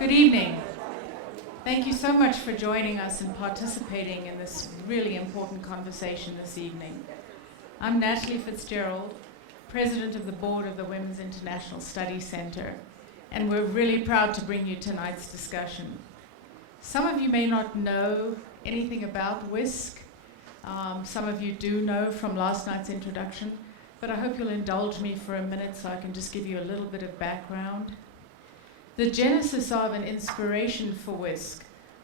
Good evening. Thank you so much for joining us and participating in this really important conversation this evening. I'm Natalie Fitzgerald, President of the Board of the Women's International Studies Center, and we're really proud to bring you tonight's discussion. Some of you may not know anything about WISC. Some of you do know from last night's introduction, but I hope you'll indulge me for a minute so I can just give you a little bit of background. The genesis of an inspiration for WISC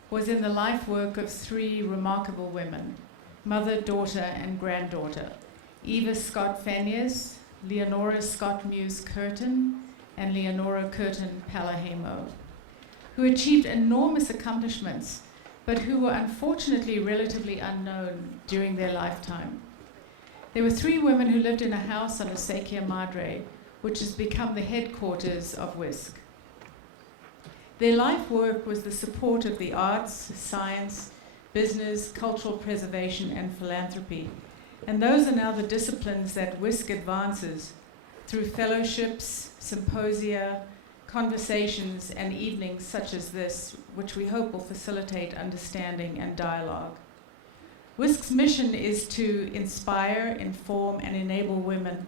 was in the life work of three remarkable women, mother, daughter, and granddaughter, Eva Scott Fenius, Leonora Scott Muse Curtin, and Leonora Curtin Palahamo, who achieved enormous accomplishments, but who were unfortunately relatively unknown during their lifetime. There were three women who lived in a house on Acequia Madre, which has become the headquarters of WISC. Their life work was the support of the arts, science, business, cultural preservation, and philanthropy. And those are now the disciplines that WISC advances through fellowships, symposia, conversations, and evenings such as this, which we hope will facilitate understanding and dialogue. WISC's mission is to inspire, inform, and enable women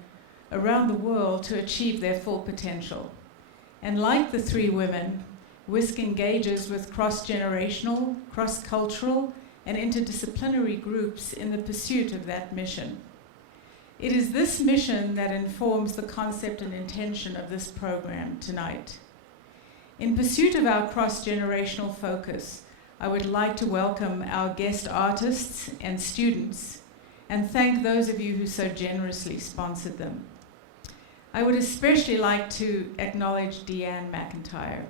around the world to achieve their full potential. And like the three women, WISC engages with cross-generational, cross-cultural, and interdisciplinary groups in the pursuit of that mission. It is this mission that informs the concept and intention of this program tonight. In pursuit of our cross-generational focus, I would like to welcome our guest artists and students and thank those of you who so generously sponsored them. I would especially like to acknowledge Deanne McIntyre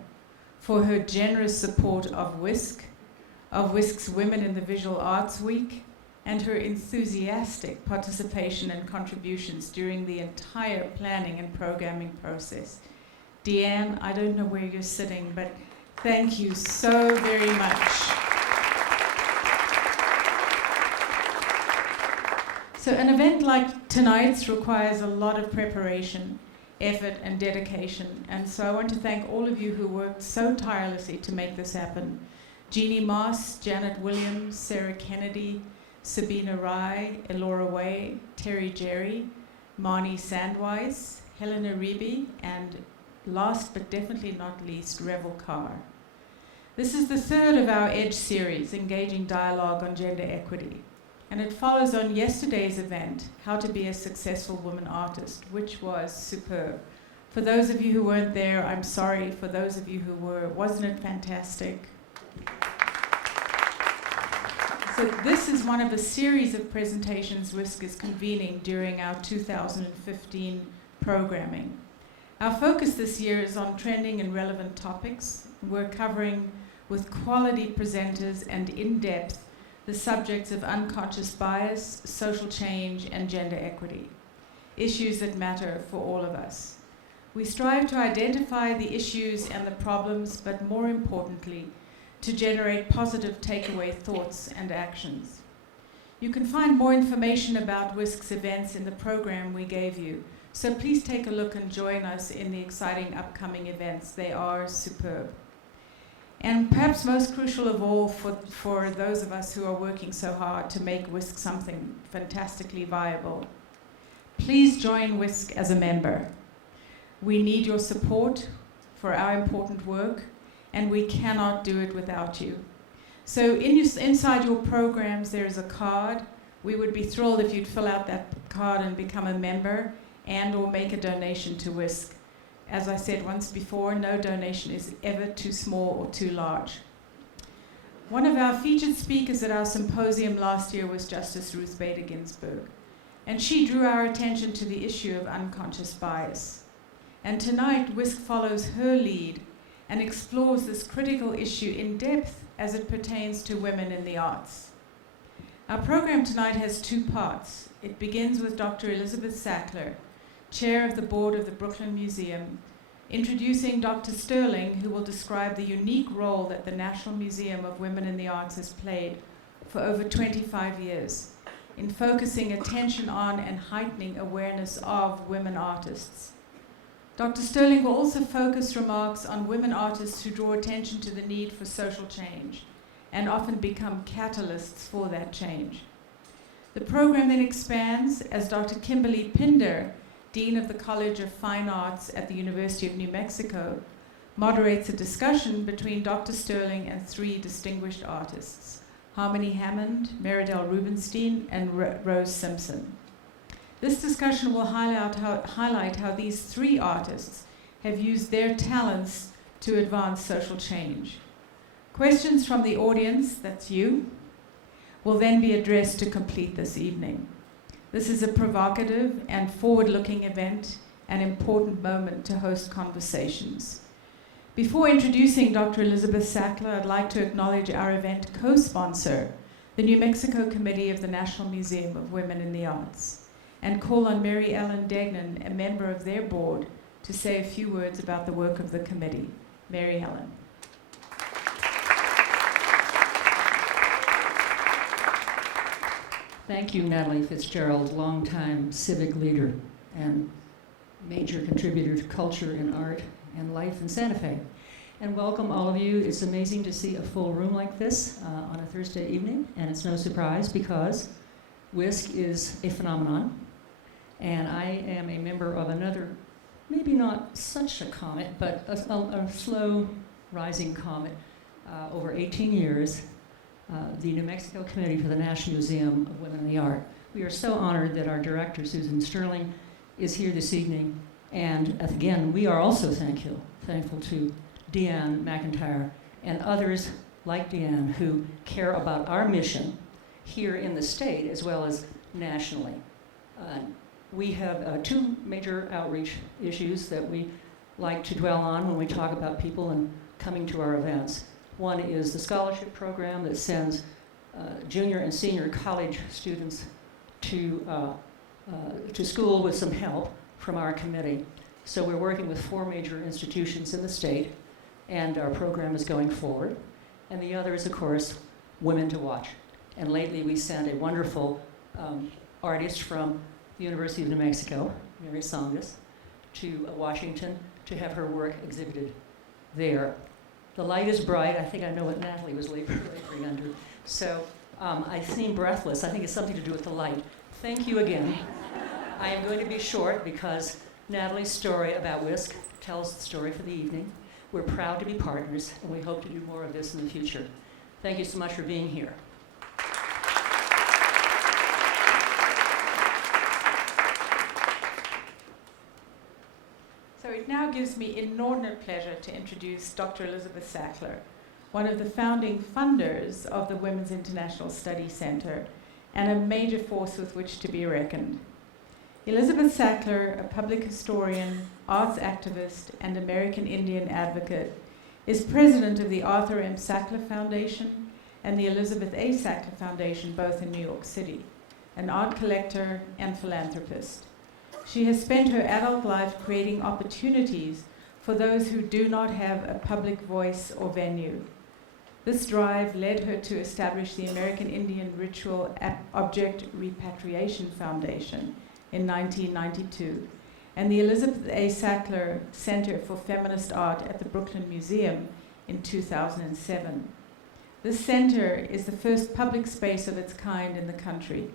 for her generous support of WISC's Women in the Visual Arts Week, and her enthusiastic participation and contributions during the entire planning and programming process. Deanne, I don't know where you're sitting, but thank you so very much. So an event like tonight's requires a lot of preparation, effort, and dedication. And so I want to thank all of you who worked so tirelessly to make this happen. Jeannie Moss, Janet Williams, Sarah Kennedy, Sabina Rai, Elora Way, Terry Jerry, Marnie Sandweiss, Helena Reby, and last but definitely not least, Revel Carr. This is the third of our EDGE series, Engaging Dialogue on Gender Equity. And it follows on yesterday's event, How to Be a Successful Woman Artist, which was superb. For those of you who weren't there, I'm sorry. For those of you who were, wasn't it fantastic? So this is one of a series of presentations WISC is convening during our 2015 programming. Our focus this year is on trending and relevant topics. We're covering with quality presenters and in-depth the subjects of unconscious bias, social change, and gender equity, issues that matter for all of us. We strive to identify the issues and the problems, but more importantly, to generate positive takeaway thoughts and actions. You can find more information about WISC's events in the program we gave you, so please take a look and join us in the exciting upcoming events. They are superb. And perhaps most crucial of all for those of us who are working so hard to make WISC something fantastically viable, please join WISC as a member. We need your support for our important work, and we cannot do it without you. So inside your programs, there's a card. We would be thrilled if you'd fill out that card and become a member and or make a donation to WISC. As I said once before, no donation is ever too small or too large. One of our featured speakers at our symposium last year was Justice Ruth Bader Ginsburg, and she drew our attention to the issue of unconscious bias. And tonight, WISC follows her lead and explores this critical issue in depth as it pertains to women in the arts. Our program tonight has two parts. It begins with Dr. Elizabeth Sackler, Chair of the Board of the Brooklyn Museum, introducing Dr. Sterling, who will describe the unique role that the National Museum of Women in the Arts has played for over 25 years in focusing attention on and heightening awareness of women artists. Dr. Sterling will also focus remarks on women artists who draw attention to the need for social change and often become catalysts for that change. The program then expands as Dr. Kimberly Pinder, Dean of the College of Fine Arts at the University of New Mexico, moderates a discussion between Dr. Sterling and three distinguished artists, Harmony Hammond, Meridel Rubenstein, and Rose Simpson. This discussion will highlight how these three artists have used their talents to advance social change. Questions from the audience, that's you, will then be addressed to complete this evening. This is a provocative and forward-looking event, an important moment to host conversations. Before introducing Dr. Elizabeth Sackler, I'd like to acknowledge our event co-sponsor, the New Mexico Committee of the National Museum of Women in the Arts, and call on Mary Ellen Degnan, a member of their board, to say a few words about the work of the committee. Mary Ellen. Thank you, Natalie Fitzgerald, longtime civic leader and major contributor to culture and art and life in Santa Fe. And welcome all of you. It's amazing to see a full room like this on a Thursday evening, and it's no surprise because WISC is a phenomenon, and I am a member of another, maybe not such a comet, but a slow rising comet over 18 years, the New Mexico Committee for the National Museum of Women in the Art. We are so honored that our director, Susan Sterling, is here this evening. And again, we are also thankful to Deanne McIntyre and others like Deanne who care about our mission here in the state as well as nationally. We have two major outreach issues that we like to dwell on when we talk about people and coming to our events. One is the scholarship program that sends junior and senior college students to school with some help from our committee. So we're working with 4 major institutions in the state, and our program is going forward. And the other is, of course, Women to Watch. And lately we sent a wonderful artist from the University of New Mexico, Mary Songas, to Washington to have her work exhibited there. The light is bright. I think I know what Natalie was laboring under. So I seem breathless. I think it's something to do with the light. Thank you again. I am going to be short because Natalie's story about WISC tells the story for the evening. We're proud to be partners, and we hope to do more of this in the future. Thank you so much for being here. So it now gives me inordinate pleasure to introduce Dr. Elizabeth Sackler, one of the founding funders of the Women's International Study Center and a major force with which to be reckoned. Elizabeth Sackler, a public historian, arts activist, and American Indian advocate, is president of the Arthur M. Sackler Foundation and the Elizabeth A. Sackler Foundation, both in New York City, an art collector and philanthropist. She has spent her adult life creating opportunities for those who do not have a public voice or venue. This drive led her to establish the American Indian Ritual Object Repatriation Foundation in 1992, and the Elizabeth A. Sackler Center for Feminist Art at the Brooklyn Museum in 2007. This center is the first public space of its kind in the country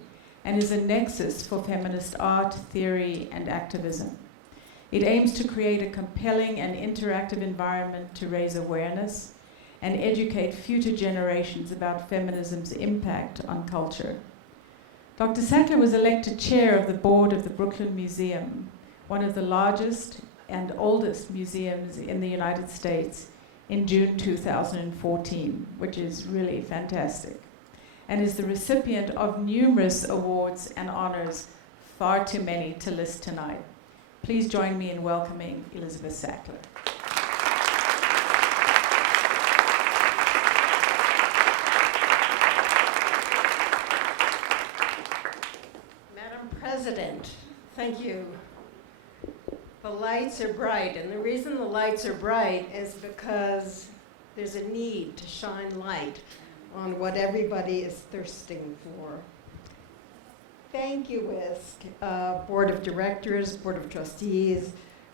and is a nexus for feminist art, theory, and activism. It aims to create a compelling and interactive environment to raise awareness and educate future generations about feminism's impact on culture. Dr. Sackler was elected chair of the board of the Brooklyn Museum, one of the largest and oldest museums in the United States, in June 2014, which is really fantastic, and is the recipient of numerous awards and honors, far too many to list tonight. Please join me in welcoming Elizabeth Sackler. President, thank you. The lights are bright, and the reason the lights are bright is because there's a need to shine light on what everybody is thirsting for. Thank you, WISC, Board of Directors, Board of Trustees,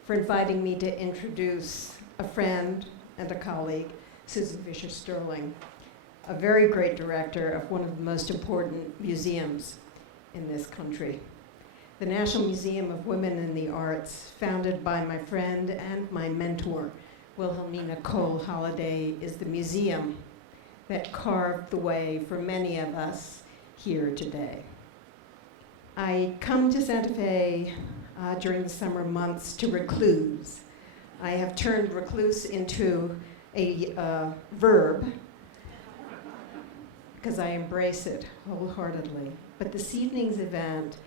for inviting me to introduce a friend and a colleague, Susan Fisher-Sterling, a very great director of one of the most important museums in this country. The National Museum of Women in the Arts, founded by my friend and my mentor, Wilhelmina Cole Holliday, is the museum that carved the way for many of us here today. I come to Santa Fe during the summer months to recluse. I have turned recluse into a verb because I embrace it wholeheartedly. But this evening's event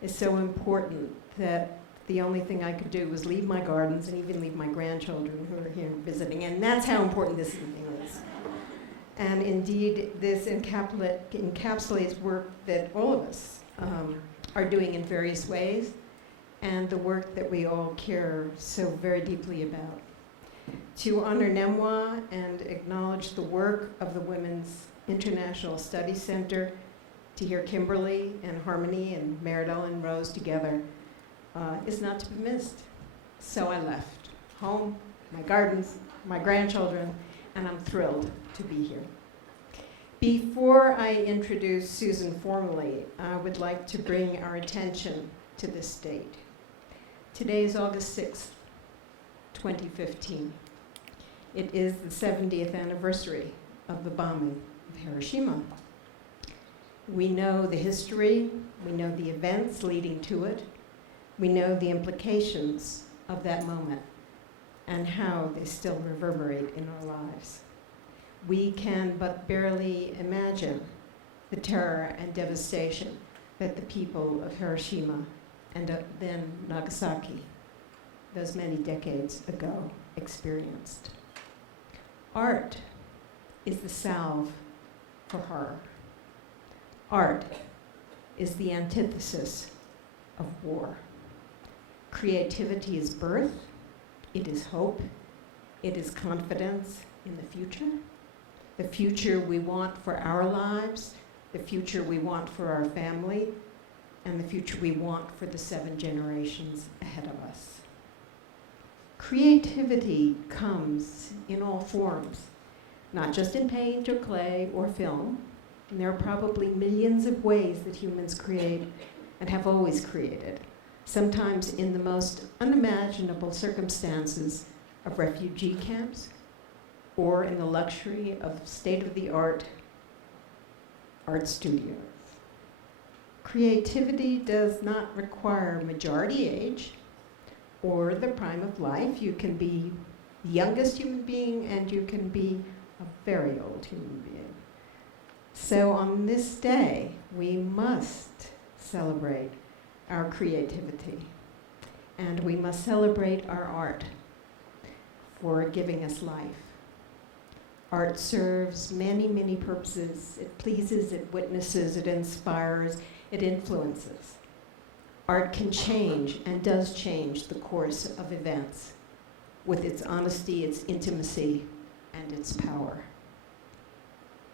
is so important that the only thing I could do was leave my gardens and even leave my grandchildren who are here visiting. And that's how important this evening is. And indeed, this encapsulates work that all of us are doing in various ways, and the work that we all care so very deeply about. To honor Nemwa and acknowledge the work of the Women's International Studies Center, to hear Kimberly and Harmony and Meridel and Rose together is not to be missed. So I left home, my gardens, my grandchildren, and I'm thrilled to be here. Before I introduce Susan formally, I would like to bring our attention to this date. Today is August 6th, 2015. It is the 70th anniversary of the bombing of Hiroshima. We know the history, we know the events leading to it, we know the implications of that moment and how they still reverberate in our lives. We can but barely imagine the terror and devastation that the people of Hiroshima and then Nagasaki, those many decades ago, experienced. Art is the salve for horror. Art is the antithesis of war. Creativity is birth, it is hope, it is confidence in the future we want for our lives, the future we want for our family, and the future we want for the 7 generations ahead of us. Creativity comes in all forms, not just in paint or clay or film. And there are probably millions of ways that humans create and have always created, sometimes in the most unimaginable circumstances of refugee camps or in the luxury of state-of-the-art art studios. Creativity does not require majority age or the prime of life. You can be the youngest human being and you can be a very old human being. So on this day, we must celebrate our creativity, and we must celebrate our art for giving us life. Art serves many, many purposes. It pleases, it witnesses, it inspires, it influences. Art can change and does change the course of events with its honesty, its intimacy, and its power.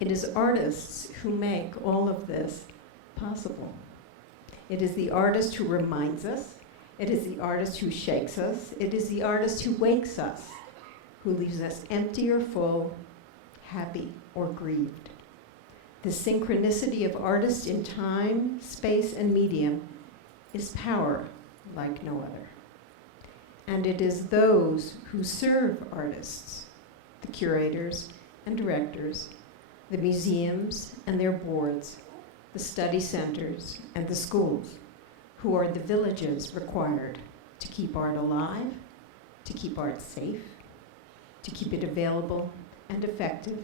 It is artists who make all of this possible. It is the artist who reminds us. It is the artist who shakes us. It is the artist who wakes us, who leaves us empty or full, happy or grieved. The synchronicity of artists in time, space, and medium is power like no other. And it is those who serve artists, the curators and directors, the museums and their boards, the study centers and the schools, who are the villages required to keep art alive, to keep art safe, to keep it available and effective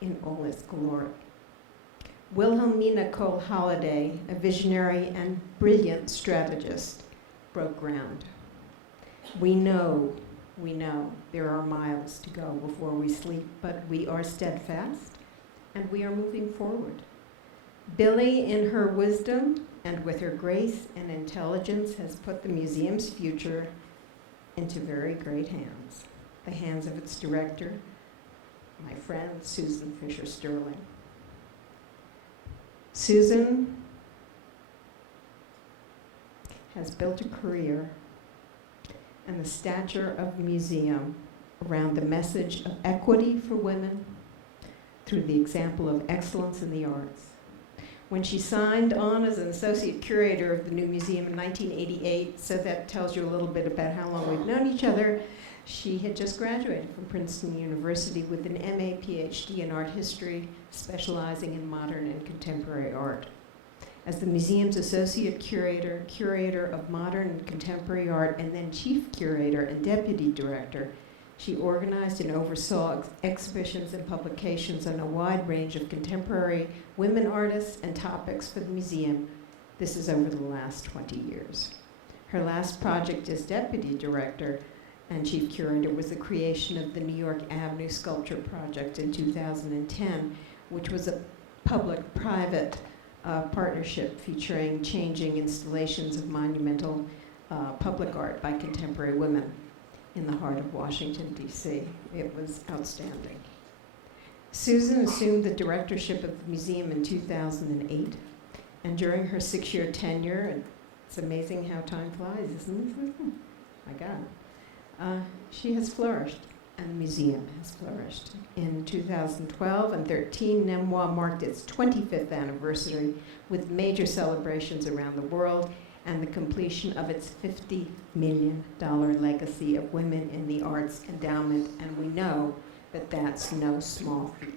in all its glory. Wilhelmina Cole Holliday, a visionary and brilliant strategist, broke ground. We know there are miles to go before we sleep, but we are steadfast and we are moving forward. Billy, in her wisdom and with her grace and intelligence, has put the museum's future into very great hands, the hands of its director, my friend Susan Fisher-Sterling. Susan has built a career and the stature of the museum around the message of equity for women through the example of excellence in the arts. When she signed on as an associate curator of the new museum in 1988, so that tells you a little bit about how long we've known each other, she had just graduated from Princeton University with an MA PhD in art history, specializing in modern and contemporary art. As the museum's associate curator, curator of modern and contemporary art, and then chief curator and deputy director, she organized and oversaw exhibitions and publications on a wide range of contemporary women artists and topics for the museum. This is over the last 20 years. Her last project as deputy director and chief curator was the creation of the New York Avenue Sculpture Project in 2010, which was a public-private partnership featuring changing installations of monumental public art by contemporary women in the heart of Washington, D.C. It was outstanding. Susan assumed the directorship of the museum in 2008, and during her 6-year tenure, and it's amazing how time flies, isn't it? My God. She has flourished, and the museum has flourished. In 2012 and 13, Nemois marked its 25th anniversary with major celebrations around the world and the completion of its $50 million legacy of women in the arts endowment, and we know that that's no small feat.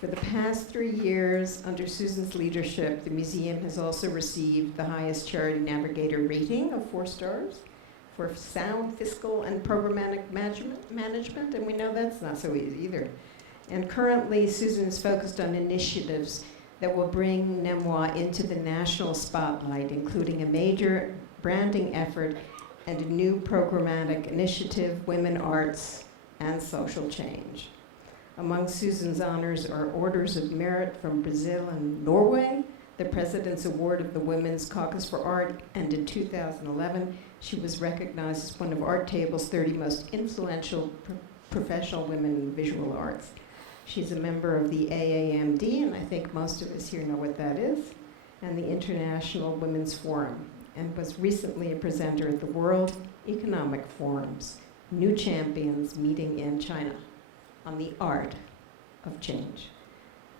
For the past 3 years, under Susan's leadership, the museum has also received the highest Charity Navigator rating of 4 stars for sound fiscal and programmatic management, and we know that's not so easy either. And currently, Susan is focused on initiatives that will bring Nemois into the national spotlight, including a major branding effort and a new programmatic initiative, Women Arts and Social Change. Among Susan's honors are Orders of Merit from Brazil and Norway, the President's Award of the Women's Caucus for Art, and in 2011, she was recognized as one of Art Table's 30 most influential professional women in visual arts. She's a member of the AAMD, and I think most of us here know what that is, and the International Women's Forum, and was recently a presenter at the World Economic Forum's New Champions meeting in China on the art of change.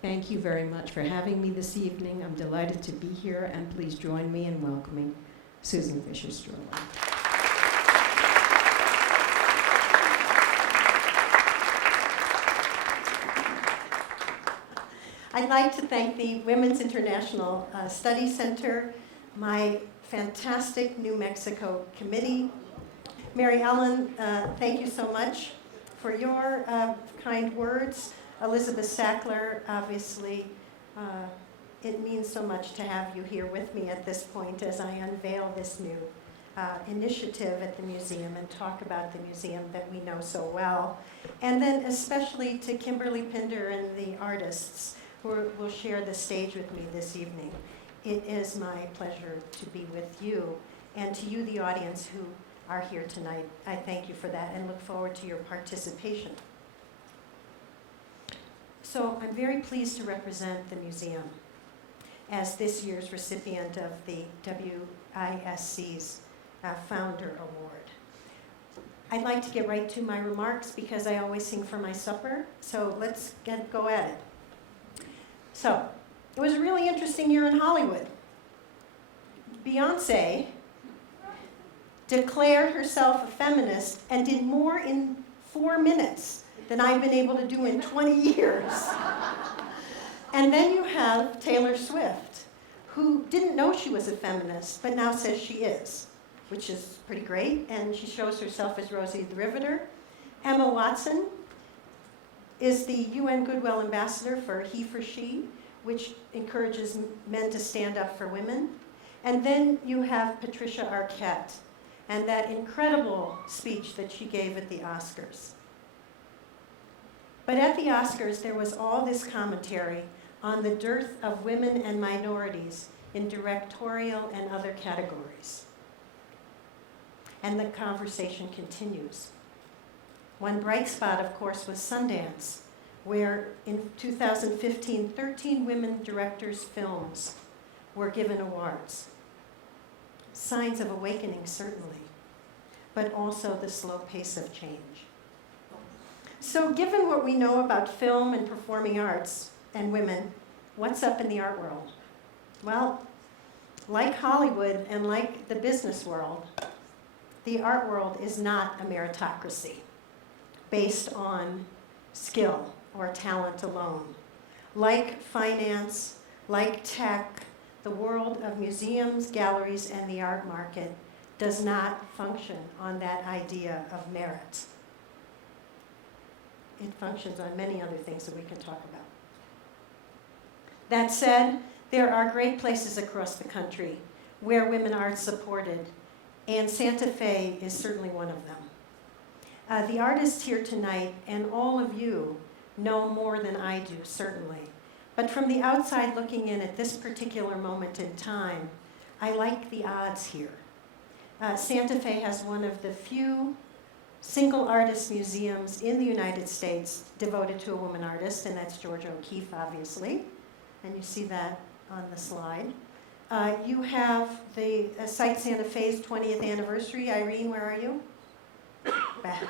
Thank you very much for having me this evening. I'm delighted to be here, and please join me in welcoming Susan Fisher-Sterling. I'd like to thank the Women's International Study Center, my fantastic New Mexico committee. Mary Ellen, thank you so much for your kind words. Elizabeth Sackler, obviously, it means so much to have you here with me at this point as I unveil this new initiative at the museum and talk about the museum that we know so well. And then especially to Kimberly Pinder and the artists who will share the stage with me this evening. It is my pleasure to be with you, and to you, the audience who are here tonight. I thank you for that and look forward to your participation. So I'm very pleased to represent the museum as this year's recipient of the WISC's Founder Award. I'd like to get right to my remarks because I always sing for my supper, so let's go at it. So, it was a really interesting year in Hollywood. Beyonce declared herself a feminist and did more in 4 minutes than I've been able to do in 20 years. And then you have Taylor Swift, who didn't know she was a feminist, but now says she is, which is pretty great, and she shows herself as Rosie the Riveter. Emma Watson is the UN Goodwill Ambassador for He for She, which encourages men to stand up for women. And then you have Patricia Arquette and that incredible speech that she gave at the Oscars. But at the Oscars, there was all this commentary on the dearth of women and minorities in directorial and other categories. And the conversation continues. One bright spot, of course, was Sundance, where in 2015, 13 women directors' films were given awards. Signs of awakening, certainly, but also the slow pace of change. So given what we know about film and performing arts and women, what's up in the art world? Well, like Hollywood and like the business world, the art world is not a meritocracy based on skill or talent alone. Like finance, like tech, the world of museums, galleries, and the art market does not function on that idea of merit. It functions on many other things that we can talk about. That said, there are great places across the country where women are supported, and Santa Fe is certainly one of them. The artists here tonight, and all of you, know more than I do, certainly. But from the outside looking in at this particular moment in time, I like the odds here. Santa Fe has one of the few single artist museums in the United States devoted to a woman artist, and that's Georgia O'Keeffe, obviously. And you see that on the slide. You have the Site Santa Fe's 20th anniversary. Irene, where are you? Back.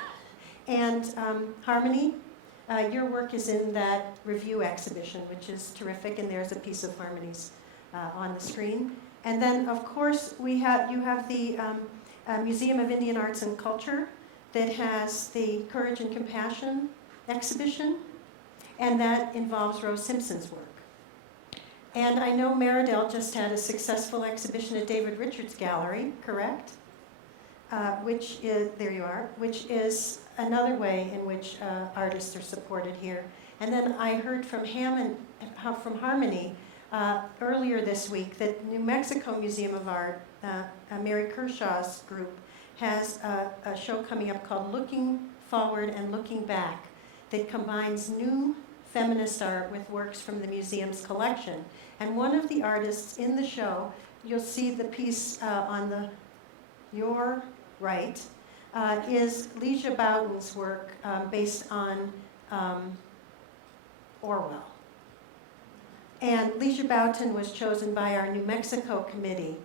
And Harmony, your work is in that review exhibition, which is terrific, and there's a piece of Harmony's on the screen. And then, of course, you have the Museum of Indian Arts and Culture that has the Courage and Compassion exhibition, and that involves Rose Simpson's work. And I know Meridell just had a successful exhibition at David Richards Gallery, correct? Which is, there you are, which is another way in which artists are supported here. And then I heard from Harmony earlier this week that New Mexico Museum of Art, Mary Kershaw's group, has a show coming up called Looking Forward and Looking Back that combines new feminist art with works from the museum's collection. And one of the artists in the show, you'll see the piece on your right, is Leisha Bowden's work based on Orwell. And Leisha Bowden was chosen by our New Mexico committee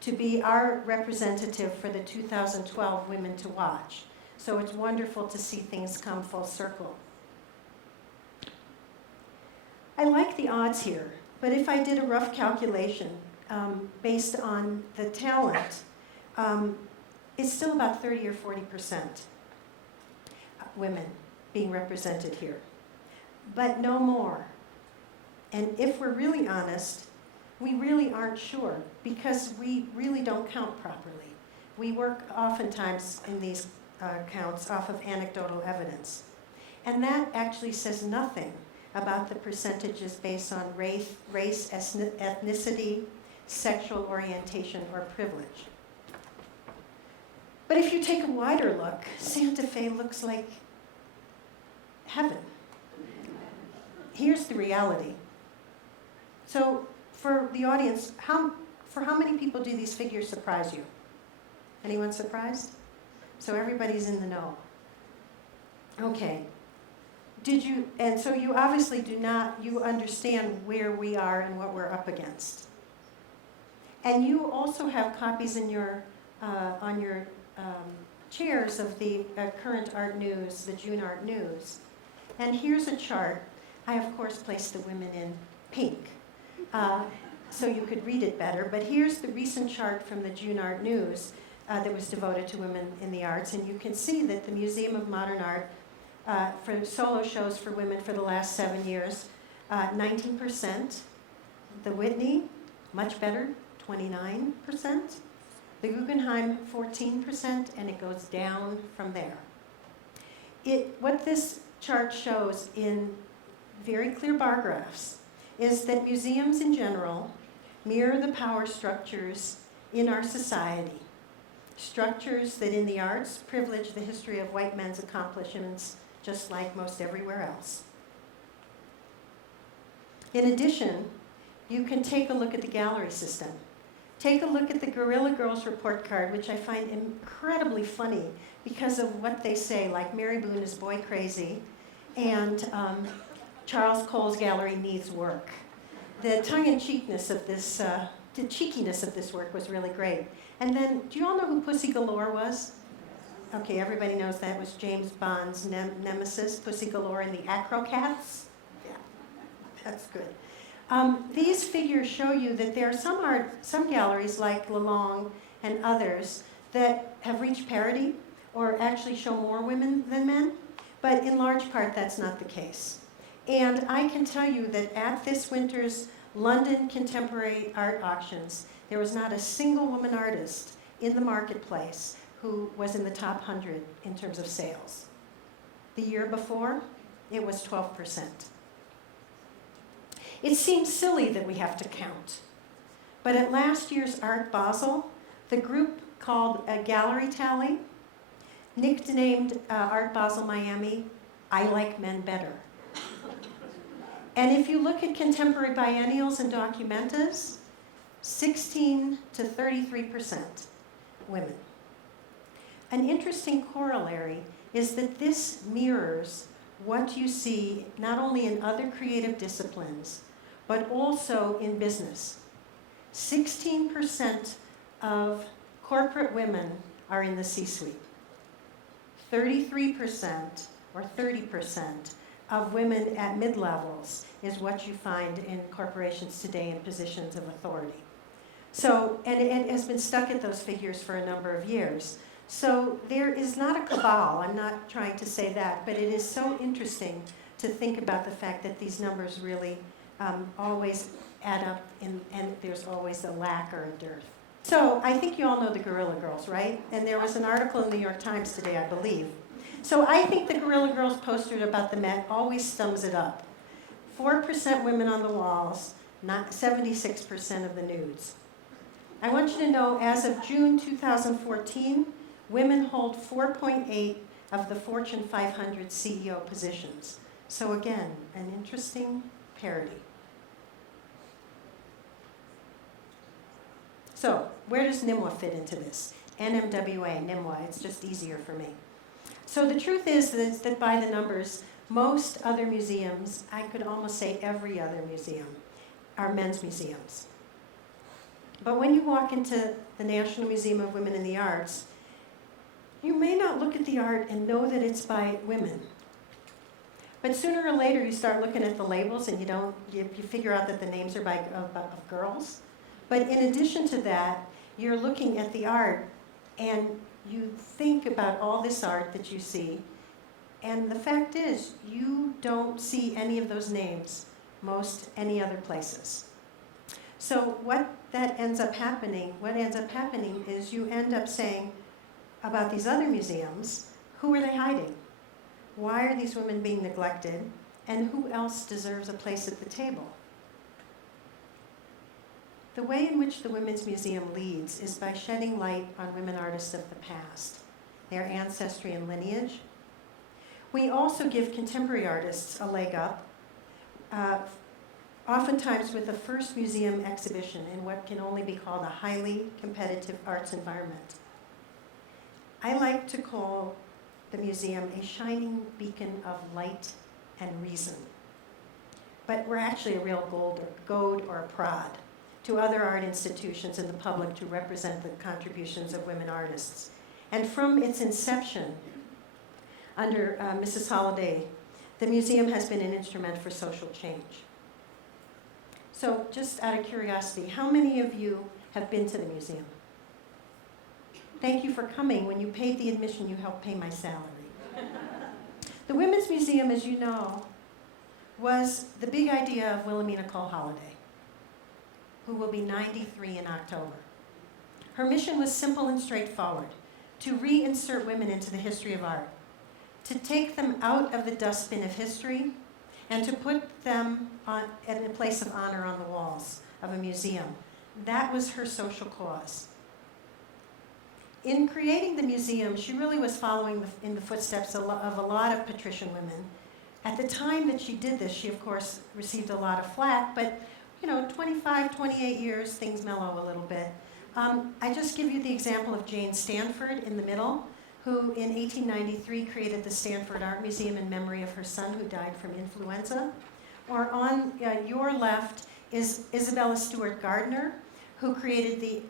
to be our representative for the 2012 Women to Watch. So it's wonderful to see things come full circle. I like the odds here, but if I did a rough calculation based on the talent, it's still about 30 or 40% women being represented here, but no more. And if we're really honest, we really aren't sure because we really don't count properly. We work oftentimes in these counts off of anecdotal evidence. And that actually says nothing about the percentages based on race, ethnicity, sexual orientation, or privilege. But if you take a wider look, Santa Fe looks like heaven. Here's the reality. So for the audience, for how many people do these figures surprise you? Anyone surprised? So everybody's in the know. Okay. And so you obviously you understand where we are and what we're up against. And you also have copies in on your chairs of the current art news, the June art news. And here's a chart. I, of course, placed the women in pink so you could read it better. But here's the recent chart from the June art news that was devoted to women in the arts. And you can see that the Museum of Modern Art, for solo shows for women for the last 7 years, 19%. The Whitney, much better, 29%. The Guggenheim, 14%, and it goes down from there. What this chart shows in very clear bar graphs is that museums in general mirror the power structures in our society. Structures that in the arts privilege the history of white men's accomplishments just like most everywhere else. In addition, you can take a look at the gallery system. Take a look at the Guerrilla Girls report card, which I find incredibly funny because of what they say, like Mary Boone is boy crazy, and Charles Cole's gallery needs work. The tongue-in-cheekiness of this, the cheekiness of this work was really great. And then, do you all know who Pussy Galore was? Okay, everybody knows that was James Bond's nemesis, Pussy Galore in the Acrocats. Yeah, that's good. These figures show you that there are some galleries like Lalonde and others that have reached parity or actually show more women than men, but in large part that's not the case. And I can tell you that at this winter's London Contemporary Art Auctions, there was not a single woman artist in the marketplace who was in the top 100 in terms of sales. The year before, it was 12%. It seems silly that we have to count, but at last year's Art Basel, the group called a Gallery Tally nicknamed Art Basel Miami, I Like Men Better. And if you look at contemporary biennials and documentas, 16 to 33% women. An interesting corollary is that this mirrors what you see not only in other creative disciplines, but also in business. 16% of corporate women are in the C-suite. 33% or 30% of women at mid-levels is what you find in corporations today in positions of authority. So, and it has been stuck at those figures for a number of years. So there is not a cabal, I'm not trying to say that, but it is so interesting to think about the fact that these numbers really always add up and there's always a lack or a dearth. So I think you all know the Guerrilla Girls, right? And there was an article in the New York Times today, I believe. So I think the Guerrilla Girls poster about the Met always sums it up. 4% women on the walls, not 76% of the nudes. I want you to know, as of June 2014, women hold 4.8 of the Fortune 500 CEO positions. So again, an interesting parity. So where does NIMWA fit into this? NMWA, NIMWA, it's just easier for me. So the truth is that by the numbers, most other museums, I could almost say every other museum, are men's museums. But when you walk into the National Museum of Women in the Arts, you may not look at the art and know that it's by women. But sooner or later you start looking at the labels and you figure out that the names are of girls. But in addition to that, you're looking at the art and you think about all this art that you see, and the fact is you don't see any of those names most any other places. So what ends up happening is you end up saying about these other museums, who are they hiding? Why are these women being neglected? And who else deserves a place at the table? The way in which the Women's Museum leads is by shedding light on women artists of the past, their ancestry and lineage. We also give contemporary artists a leg up, oftentimes with the first museum exhibition in what can only be called a highly competitive arts environment. I like to call the museum a shining beacon of light and reason. But we're actually a real goad or a prod to other art institutions and the public to represent the contributions of women artists. And from its inception, under Mrs. Holliday, the museum has been an instrument for social change. So just out of curiosity, how many of you have been to the museum? Thank you for coming. When you paid the admission, you helped pay my salary. The Women's Museum, as you know, was the big idea of Wilhelmina Cole Holliday, who will be 93 in October. Her mission was simple and straightforward: to reinsert women into the history of art, to take them out of the dustbin of history, and to put them in a place of honor on the walls of a museum. That was her social cause. In creating the museum, she really was following in the footsteps of a lot of patrician women. At the time that she did this, she of course received a lot of flack, but 25, 28 years, things mellow a little bit. I just give you the example of Jane Stanford in the middle, who in 1893 created the Stanford Art Museum in memory of her son who died from influenza. or on your left is Isabella Stewart Gardner, who created the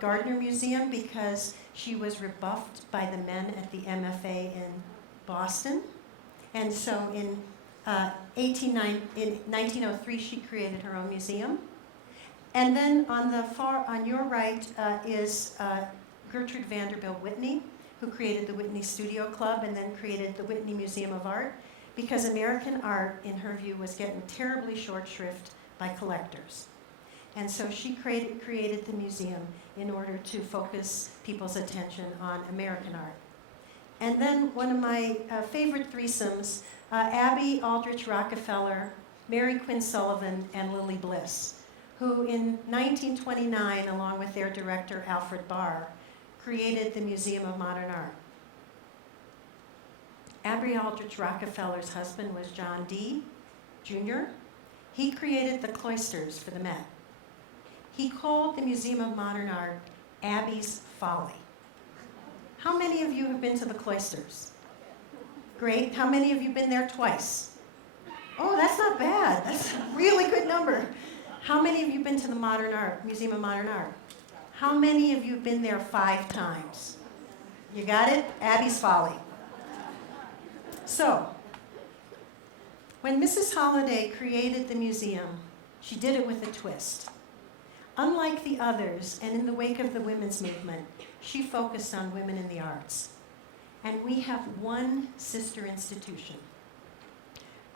Gardner Museum because she was rebuffed by the men at the MFA in Boston. And so in 1903, she created her own museum. And then on your right is Gertrude Vanderbilt Whitney, who created the Whitney Studio Club and then created the Whitney Museum of Art, because American art, in her view, was getting terribly short shrift by collectors. And so she created the museum in order to focus people's attention on American art. And then one of my favorite threesomes, Abby Aldrich Rockefeller, Mary Quinn Sullivan, and Lily Bliss, who in 1929, along with their director Alfred Barr, created the Museum of Modern Art. Abby Aldrich Rockefeller's husband was John D. Jr. He created the cloisters for the Met. He called the Museum of Modern Art Abby's Folly. How many of you have been to the cloisters? Great. How many of you have been there twice? Oh, that's not bad. That's a really good number. How many of you have been to the Museum of Modern Art? How many of you have been there 5 times? You got it? Abby's Folly. So, when Mrs. Holliday created the museum, she did it with a twist. Unlike the others, and in the wake of the women's movement, she focused on women in the arts. And we have one sister institution.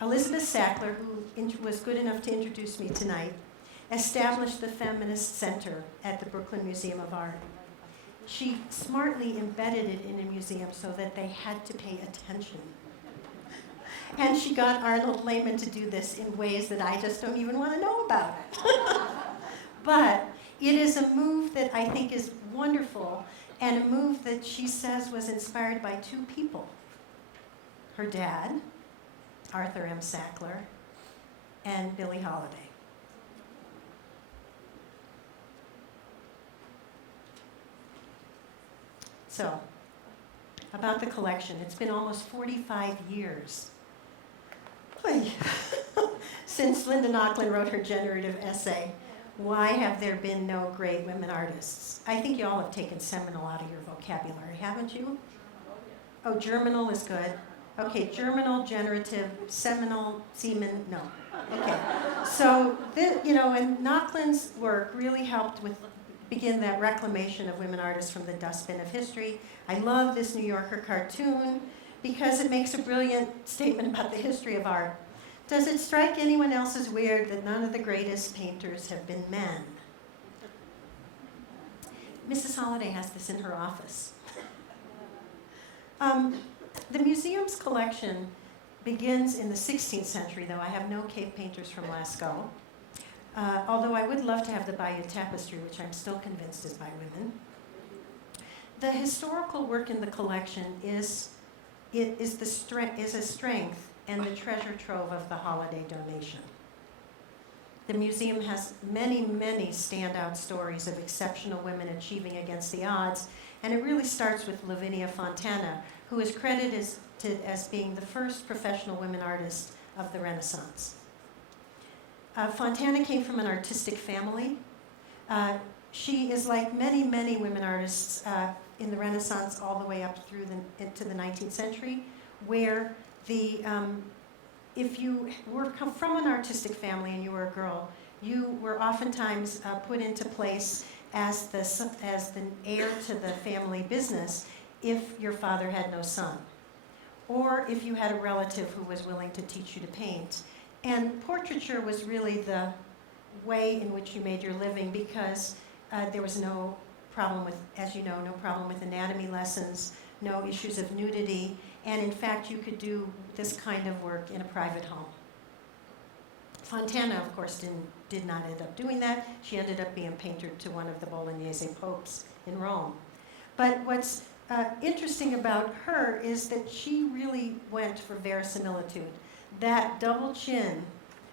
Elizabeth Sackler, who was good enough to introduce me tonight, established the Feminist Center at the Brooklyn Museum of Art. She smartly embedded it in a museum so that they had to pay attention. And she got Arnold Lehman to do this in ways that I just don't even want to know about. But it is a move that I think is wonderful, and a move that she says was inspired by 2 people. Her dad, Arthur M. Sackler, and Billie Holiday. So, about the collection, it's been almost 45 years since Linda Nochlin wrote her generative essay, Why Have There Been No Great Women Artists? I think you all have taken seminal out of your vocabulary, haven't you? Oh, germinal is good. Okay, germinal, generative, seminal, semen, no. Okay, so, and Nauchlin's work really helped begin that reclamation of women artists from the dustbin of history. I love this New Yorker cartoon because it makes a brilliant statement about the history of art. Does it strike anyone else as weird that none of the greatest painters have been men? Mrs. Holliday has this in her office. The museum's collection begins in the 16th century, though I have no cave painters from Lascaux. Although I would love to have the Bayeux Tapestry, which I'm still convinced is by women. The historical work in the collection is a strength and the treasure trove of the Holiday donation. The museum has many, many standout stories of exceptional women achieving against the odds, and it really starts with Lavinia Fontana, who is credited as being the first professional women artist of the Renaissance. Fontana came from an artistic family. She is like many, many women artists in the Renaissance all the way up through into the 19th century, where if you were from an artistic family and you were a girl, you were oftentimes put into place as the heir to the family business if your father had no son, or if you had a relative who was willing to teach you to paint. And portraiture was really the way in which you made your living because there was no problem with, as you know, no problem with anatomy lessons, no issues of nudity, and in fact you could do this kind of work in a private home. Fontana, of course, did not end up doing that. She ended up being painter to one of the Bolognese popes in Rome. But what's interesting about her is that she really went for verisimilitude. That double chin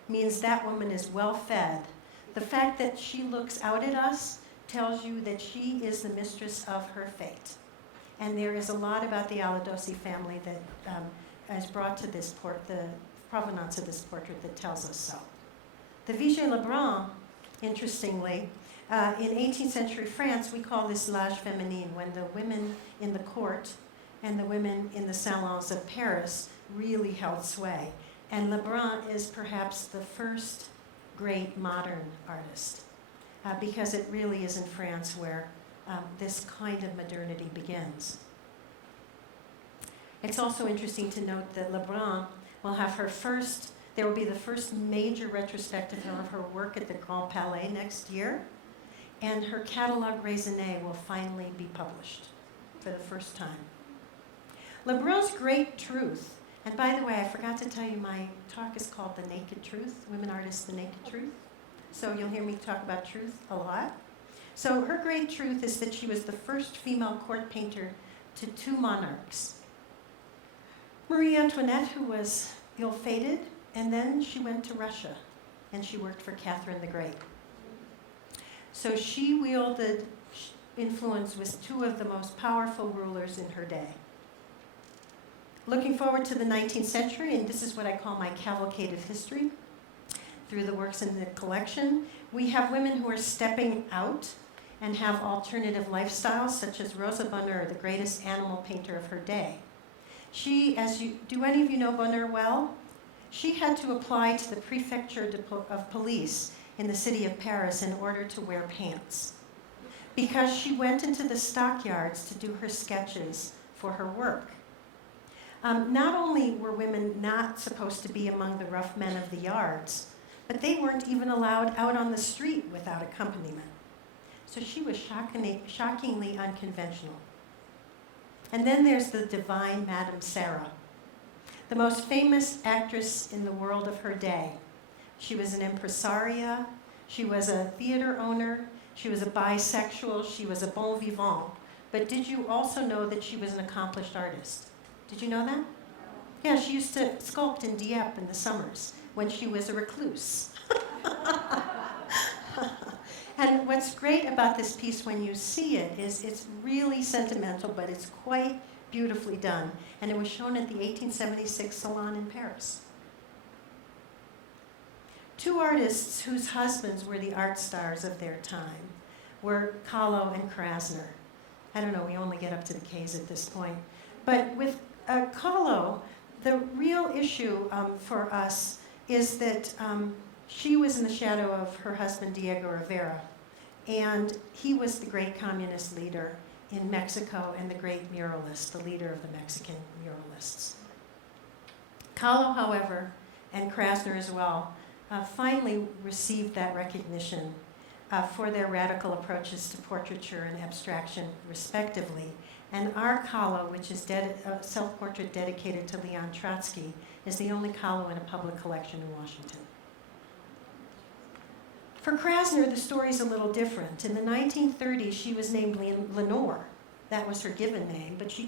means that woman is well fed. The fact that she looks out at us tells you that she is the mistress of her fate. And there is a lot about the Aladossi family that is brought to this provenance of this portrait that tells us so. The Viger Lebrun, interestingly, in 18th century France, we call this l'âge féminin, when the women in the court and the women in the salons of Paris really held sway. And Lebrun is perhaps the first great modern artist, because it really is in France where this kind of modernity begins. It's also interesting to note that Lebrun will have there will be the first major retrospective of her work at the Grand Palais next year, and her catalogue raisonné will finally be published for the first time. Lebrun's great truth, and by the way, I forgot to tell you, my talk is called The Naked Truth, Women Artists, The Naked Truth. So you'll hear me talk about truth a lot. So her great truth is that she was the first female court painter to 2 monarchs. Marie Antoinette, who was ill-fated, and then she went to Russia, and she worked for Catherine the Great. So she wielded influence with 2 of the most powerful rulers in her day. Looking forward to the 19th century, and this is what I call my cavalcade of history, through the works in the collection, we have women who are stepping out and have alternative lifestyles, such as Rosa Bonheur, the greatest animal painter of her day. Do any of you know Bonheur well? She had to apply to the prefecture of police in the city of Paris in order to wear pants, because she went into the stockyards to do her sketches for her work. Not only were women not supposed to be among the rough men of the yards, but they weren't even allowed out on the street without accompaniment. So she was shockingly unconventional. And then there's the divine Madame Sarah, the most famous actress in the world of her day. She was an impresaria, she was a theater owner, she was a bisexual, she was a bon vivant. But did you also know that she was an accomplished artist? Did you know that? Yeah, she used to sculpt in Dieppe in the summers when she was a recluse. And what's great about this piece when you see it is it's really sentimental, but it's quite beautifully done. And it was shown at the 1876 Salon in Paris. 2 artists whose husbands were the art stars of their time were Kahlo and Krasner. I don't know, we only get up to the K's at this point. But with Kahlo, the real issue for us is that she was in the shadow of her husband, Diego Rivera. And he was the great communist leader in Mexico and the great muralist, the leader of the Mexican muralists. Kahlo, however, and Krasner as well, finally received that recognition for their radical approaches to portraiture and abstraction, respectively. And our Kahlo, which is a self-portrait dedicated to Leon Trotsky, is the only Kahlo in a public collection in Washington. For Krasner, the story's a little different. In the 1930s, she was named Lenore. That was her given name, but she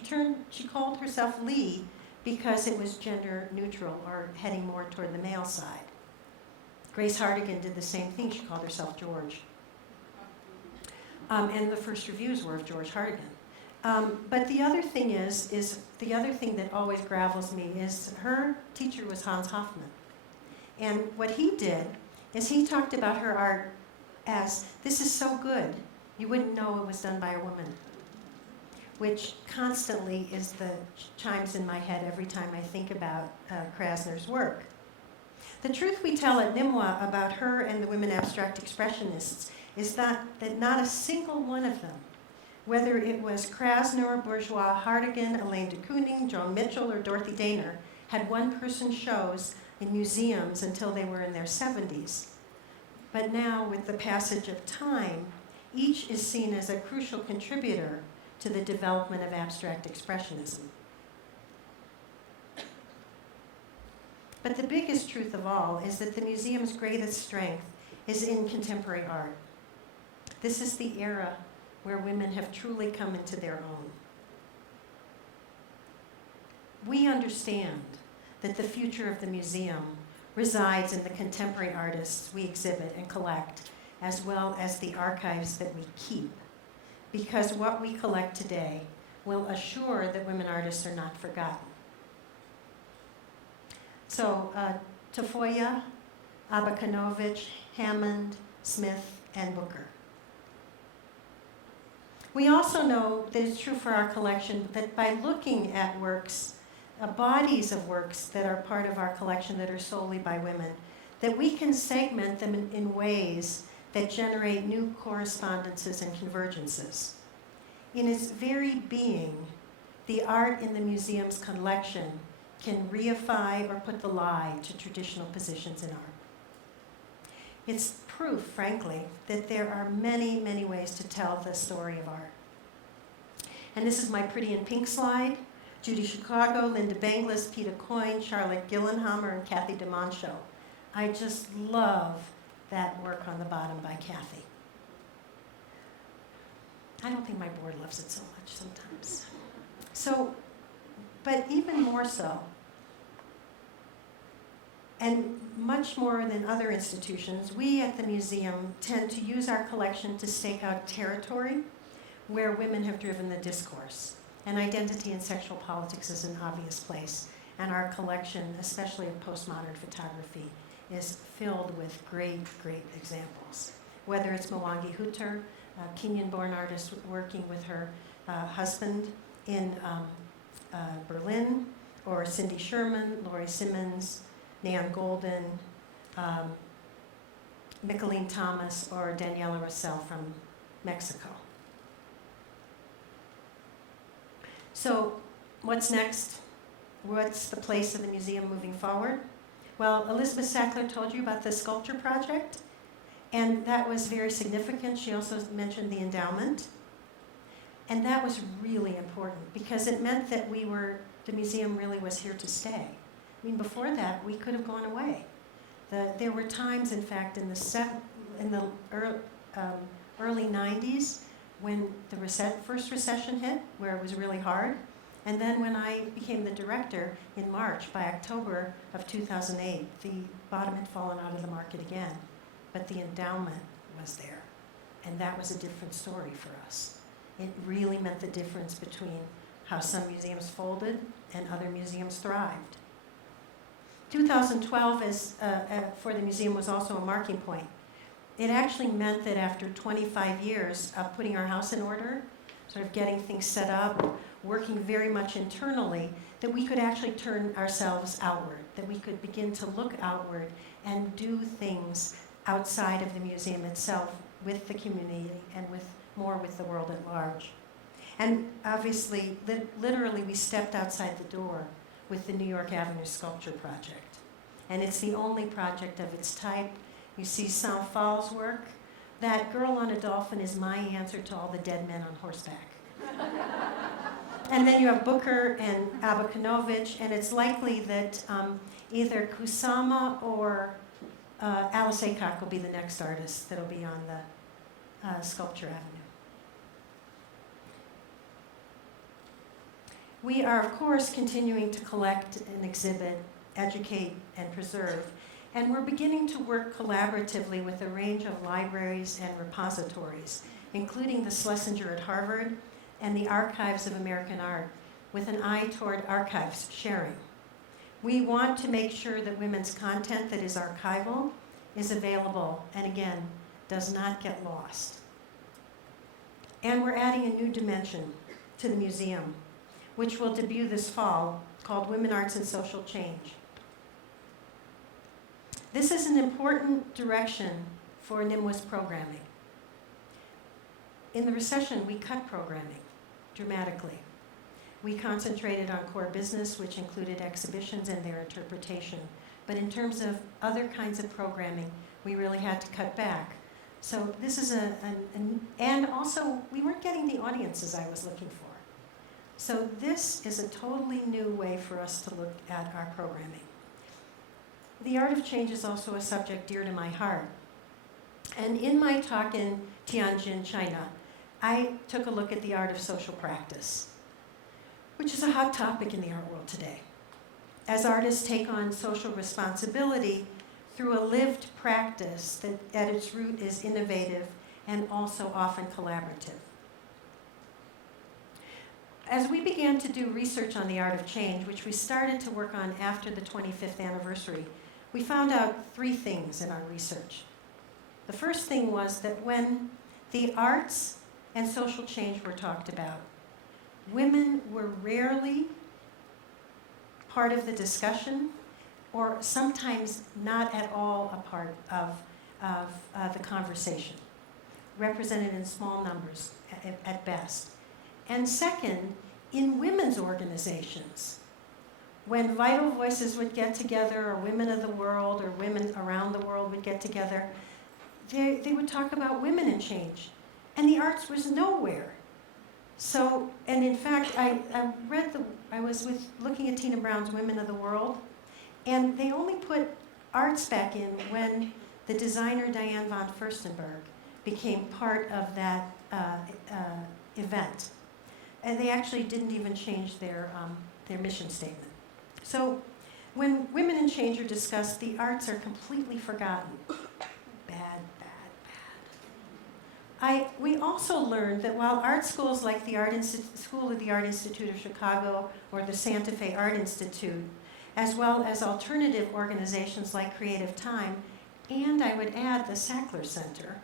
called herself Lee because it was gender neutral, or heading more toward the male side. Grace Hardigan did the same thing. She called herself George. And the first reviews were of George Hardigan. But the other thing is the other thing that always gravels me is her teacher was Hans Hofmann. And what he did is he talked about her art as, this is so good, you wouldn't know it was done by a woman, which constantly is the chimes in my head every time I think about Krasner's work. The truth we tell at Nîmois about her and the women abstract expressionists is that not a single one of them, whether it was Krasner, Bourgeois, Hardigan, Elaine de Kooning, Joan Mitchell, or Dorothy Daner, had one-person shows in museums until they were in their 70s. But now, with the passage of time, each is seen as a crucial contributor to the development of abstract expressionism. But the biggest truth of all is that the museum's greatest strength is in contemporary art. This is the era where women have truly come into their own. We understand that the future of the museum resides in the contemporary artists we exhibit and collect, as well as the archives that we keep, because what we collect today will assure that women artists are not forgotten. So Tafoya, Abakanovich, Hammond, Smith, and Booker. We also know that it's true for our collection that by looking at works, bodies of works that are part of our collection that are solely by women, that we can segment them in ways that generate new correspondences and convergences. In its very being, the art in the museum's collection can reify or put the lie to traditional positions in art. It's proof, frankly, that there are many, many ways to tell the story of art. And this is my Pretty in Pink slide. Judy Chicago, Linda Benglis, Peter Coyne, Charlotte Gillenhammer, and Kathy DeMoncho. I just love that work on the bottom by Kathy. I don't think my board loves it so much sometimes. So, but even more so, and much more than other institutions, we at the museum tend to use our collection to stake out territory where women have driven the discourse. And identity and sexual politics is an obvious place. And our collection, especially of postmodern photography, is filled with great, great examples. Whether it's Mwangi Hutter, a Kenyan-born artist working with her husband in Berlin, or Cindy Sherman, Laurie Simmons, Nan Golden, Micheline Thomas, or Daniela Rossell from Mexico. So what's next? What's the place of the museum moving forward? Well, Elizabeth Sackler told you about the sculpture project, and that was very significant. She also mentioned the endowment. And that was really important because it meant that the museum really was here to stay. I mean, before that, we could have gone away. There were times, in fact, in the early 90s when the first recession hit, where it was really hard. And then when I became the director in March, by October of 2008, the bottom had fallen out of the market again. But the endowment was there. And that was a different story for us. It really meant the difference between how some museums folded and other museums thrived. 2012 for the museum was also a marking point. It actually meant that after 25 years of putting our house in order, sort of getting things set up, working very much internally, that we could actually turn ourselves outward, that we could begin to look outward and do things outside of the museum itself with the community and more with the world at large. And obviously, literally, we stepped outside the door with the New York Avenue Sculpture Project. And it's the only project of its type. You see St. Fall's work. That girl on a dolphin is my answer to all the dead men on horseback. And then you have Booker and Abakanovich, and it's likely that either Kusama or Alice Aycock will be the next artist that'll be on the Sculpture Avenue. We are, of course, continuing to collect and exhibit, educate, and preserve. And we're beginning to work collaboratively with a range of libraries and repositories, including the Schlesinger at Harvard and the Archives of American Art, with an eye toward archives sharing. We want to make sure that women's content that is archival is available and, again, does not get lost. And we're adding a new dimension to the museum, which will debut this fall, called Women, Arts, and Social Change. This is an important direction for NIMWISC programming. In the recession, we cut programming dramatically. We concentrated on core business, which included exhibitions and their interpretation. But in terms of other kinds of programming, we really had to cut back. So this is and also we weren't getting the audiences I was looking for. So this is a totally new way for us to look at our programming. The art of change is also a subject dear to my heart. And in my talk in Tianjin, China, I took a look at the art of social practice, which is a hot topic in the art world today, as artists take on social responsibility through a lived practice that at its root is innovative and also often collaborative. as we began to do research on the art of change, which we started to work on after the 25th anniversary, we found out 3 things in our research. The first thing was that when the arts and social change were talked about, women were rarely part of the discussion, or sometimes not at all a part of the conversation, represented in small numbers at best. And second, in women's organizations, when Vital Voices would get together, or Women of the World, or women around the world would get together, they would talk about women and change. And the arts was nowhere. So, and in fact, I was looking at Tina Brown's Women of the World, and they only put arts back in when the designer Diane von Furstenberg became part of that event. And they actually didn't even change their mission statement. So when women in change are discussed, the arts are completely forgotten. Bad. We also learned that while art schools like the School of the Art Institute of Chicago or the Santa Fe Art Institute, as well as alternative organizations like Creative Time, and I would add the Sackler Center,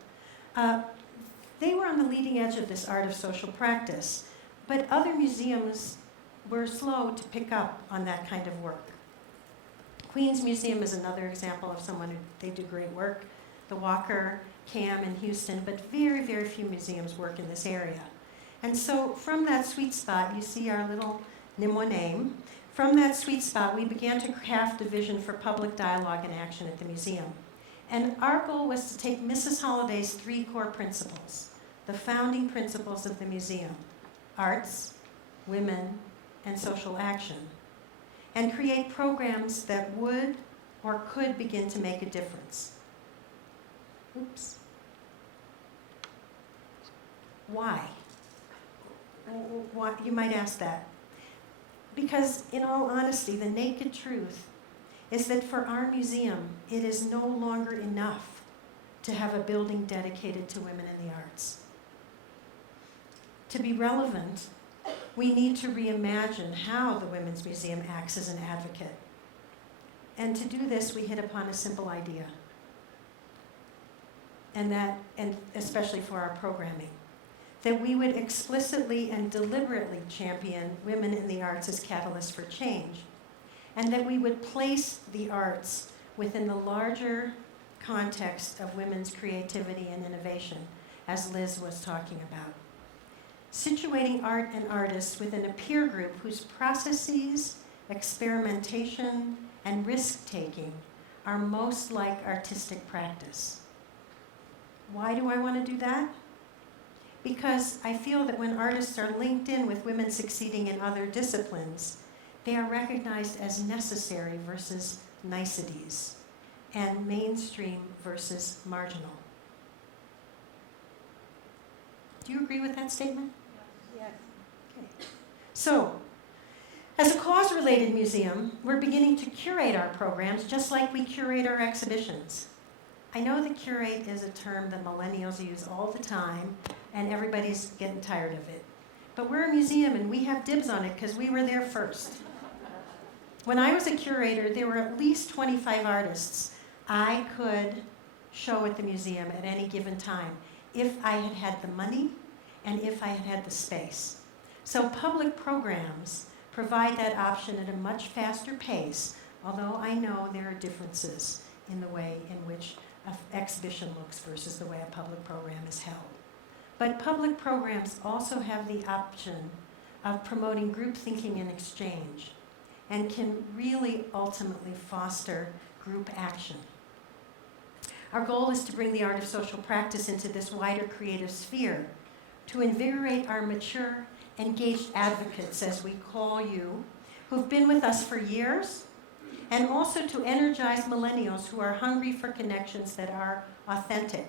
they were on the leading edge of this art of social practice, but other museums were slow to pick up on that kind of work. Queens Museum is another example of someone who they do great work. The Walker, Cam in Houston, but very, very few museums work in this area. And so from that sweet spot, you see our little Nimmo name. From that sweet spot, we began to craft a vision for public dialogue and action at the museum. And our goal was to take Mrs. Holliday's 3 core principles, the founding principles of the museum: arts, women, and social action, and create programs that would or could begin to make a difference. Oops. Why? Why? You might ask that. Because in all honesty, the naked truth is that for our museum, it is no longer enough to have a building dedicated to women in the arts. To be relevant, we need to reimagine how the Women's Museum acts as an advocate. And to do this, we hit upon a simple idea. And especially for our programming, that we would explicitly and deliberately champion women in the arts as catalysts for change, and that we would place the arts within the larger context of women's creativity and innovation, as Liz was talking about. Situating art and artists within a peer group whose processes, experimentation, and risk-taking are most like artistic practice. Why do I want to do that? Because I feel that when artists are linked in with women succeeding in other disciplines, they are recognized as necessary versus niceties, and mainstream versus marginal. Do you agree with that statement? Yes. Okay. So, as a cause-related museum, we're beginning to curate our programs just like we curate our exhibitions. I know that curate is a term that millennials use all the time, and everybody's getting tired of it. But we're a museum, and we have dibs on it because we were there first. When I was a curator, there were at least 25 artists I could show at the museum at any given time if I had had the money and if I had had the space. So public programs provide that option at a much faster pace, although I know there are differences in the way in which an exhibition looks versus the way a public program is held. But public programs also have the option of promoting group thinking and exchange, and can really ultimately foster group action. Our goal is to bring the art of social practice into this wider creative sphere, to invigorate our mature, engaged advocates, as we call you, who've been with us for years, and also to energize millennials who are hungry for connections that are authentic.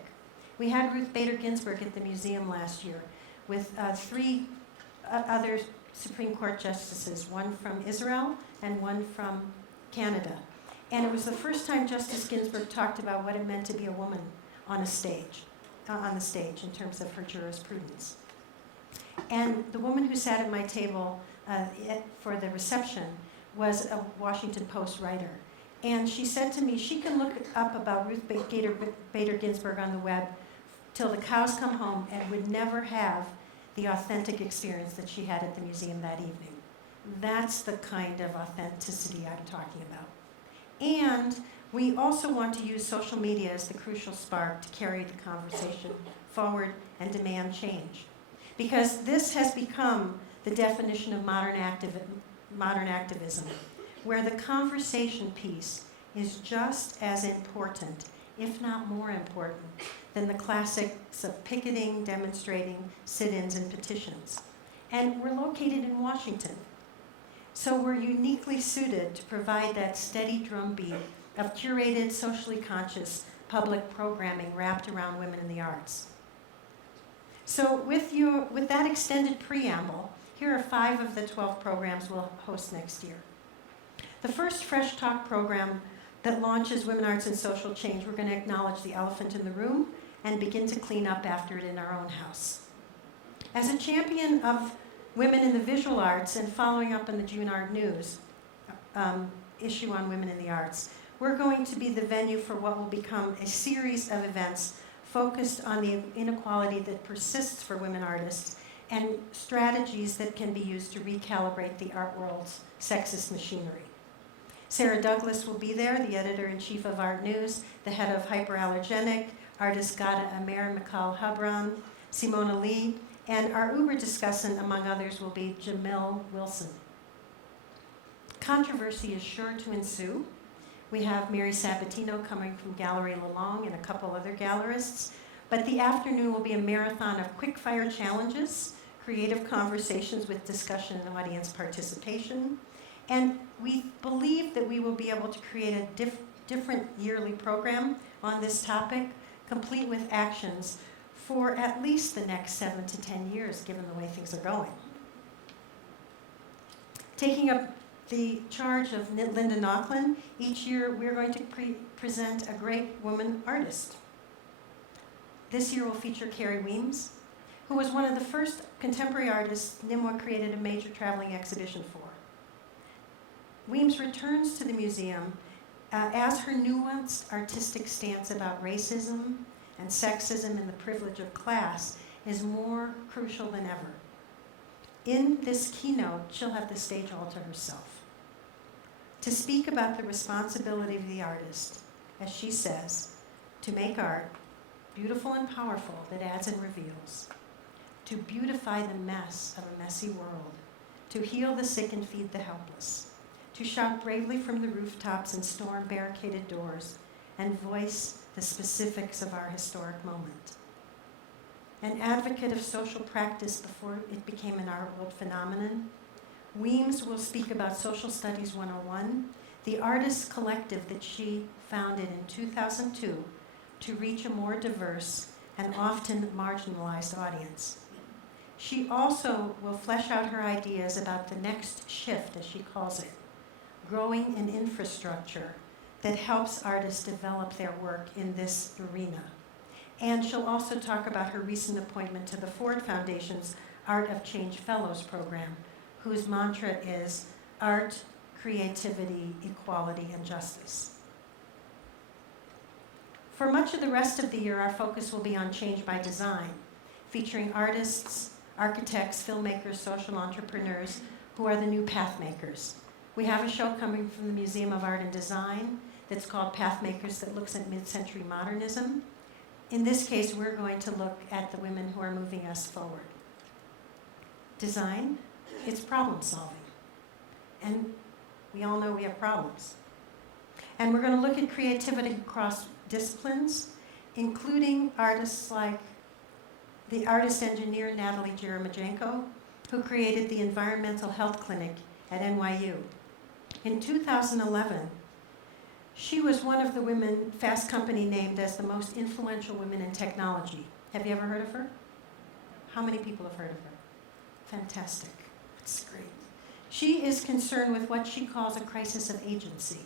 We had Ruth Bader Ginsburg at the museum last year with 3 other Supreme Court justices, one from Israel and one from Canada. And it was the first time Justice Ginsburg talked about what it meant to be a woman on the stage in terms of her jurisprudence. And the woman who sat at my table for the reception was a Washington Post writer. And she said to me, she can look up about Ruth Bader Ginsburg on the web till the cows come home and would never have the authentic experience that she had at the museum that evening. That's the kind of authenticity I'm talking about. And we also want to use social media as the crucial spark to carry the conversation forward and demand change. Because this has become the definition of modern activism, where the conversation piece is just as important, if not more important, than the classics of picketing, demonstrating, sit-ins, and petitions. And we're located in Washington. So we're uniquely suited to provide that steady drumbeat of curated, socially conscious public programming wrapped around women in the arts. So with that extended preamble, here are 5 of the 12 programs we'll host next year. The first Fresh Talk program that launches Women, Arts, and Social Change, we're going to acknowledge the elephant in the room and begin to clean up after it in our own house. As a champion of women in the visual arts and following up on the June Art News issue on women in the arts, we're going to be the venue for what will become a series of events focused on the inequality that persists for women artists and strategies that can be used to recalibrate the art world's sexist machinery. Sarah Douglas will be there, the editor-in-chief of Art News, the head of Hyperallergenic, artist Gada Amer Mikal Habran, Simona Lee, and our Uber discussant, among others, will be Jamil Wilson. Controversy is sure to ensue. We have Mary Sabatino coming from Gallery Lalong and a couple other gallerists. But the afternoon will be a marathon of quick-fire challenges, creative conversations with discussion and audience participation. And we believe that we will be able to create a different yearly program on this topic, complete with actions for at least the next 7 to 10 years, given the way things are going. Taking up the charge of Linda Naughlan, each year we're going to present a great woman artist. This year will feature Carrie Weems, who was one of the first contemporary artists Nimwa created a major traveling exhibition for. Weems returns to the museum as her nuanced artistic stance about racism and sexism and the privilege of class is more crucial than ever. In this keynote, she'll have the stage all to herself to speak about the responsibility of the artist, as she says, to make art beautiful and powerful that adds and reveals, to beautify the mess of a messy world, to heal the sick and feed the helpless, to shout bravely from the rooftops and storm barricaded doors and voice the specifics of our historic moment. An advocate of social practice before it became an art world phenomenon, Weems will speak about Social Studies 101, the artist collective that she founded in 2002 to reach a more diverse and often marginalized audience. She also will flesh out her ideas about the next shift, as she calls it, growing an infrastructure that helps artists develop their work in this arena. And she'll also talk about her recent appointment to the Ford Foundation's Art of Change Fellows program, whose mantra is art, creativity, equality, and justice. For much of the rest of the year, our focus will be on change by design, featuring artists, architects, filmmakers, social entrepreneurs who are the new path makers. We have a show coming from the Museum of Art and Design that's called Pathmakers that looks at mid-century modernism. In this case, we're going to look at the women who are moving us forward. Design, it's problem solving. And we all know we have problems. And we're going to look at creativity across disciplines, including artists like the artist-engineer Natalie Jeremijenko, who created the Environmental Health Clinic at NYU. In 2011, she was one of the women Fast Company named as the most influential women in technology. Have you ever heard of her? How many people have heard of her? Fantastic. That's great. She is concerned with what she calls a crisis of agency.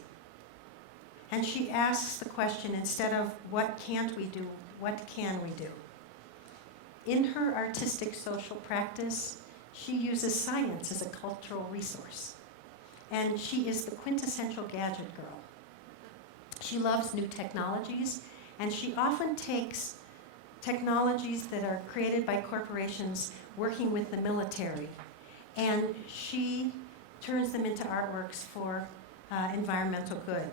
And she asks the question, instead of what can't we do, what can we do? In her artistic social practice, she uses science as a cultural resource. And she is the quintessential gadget girl. She loves new technologies, and she often takes technologies that are created by corporations working with the military, and she turns them into artworks for environmental good.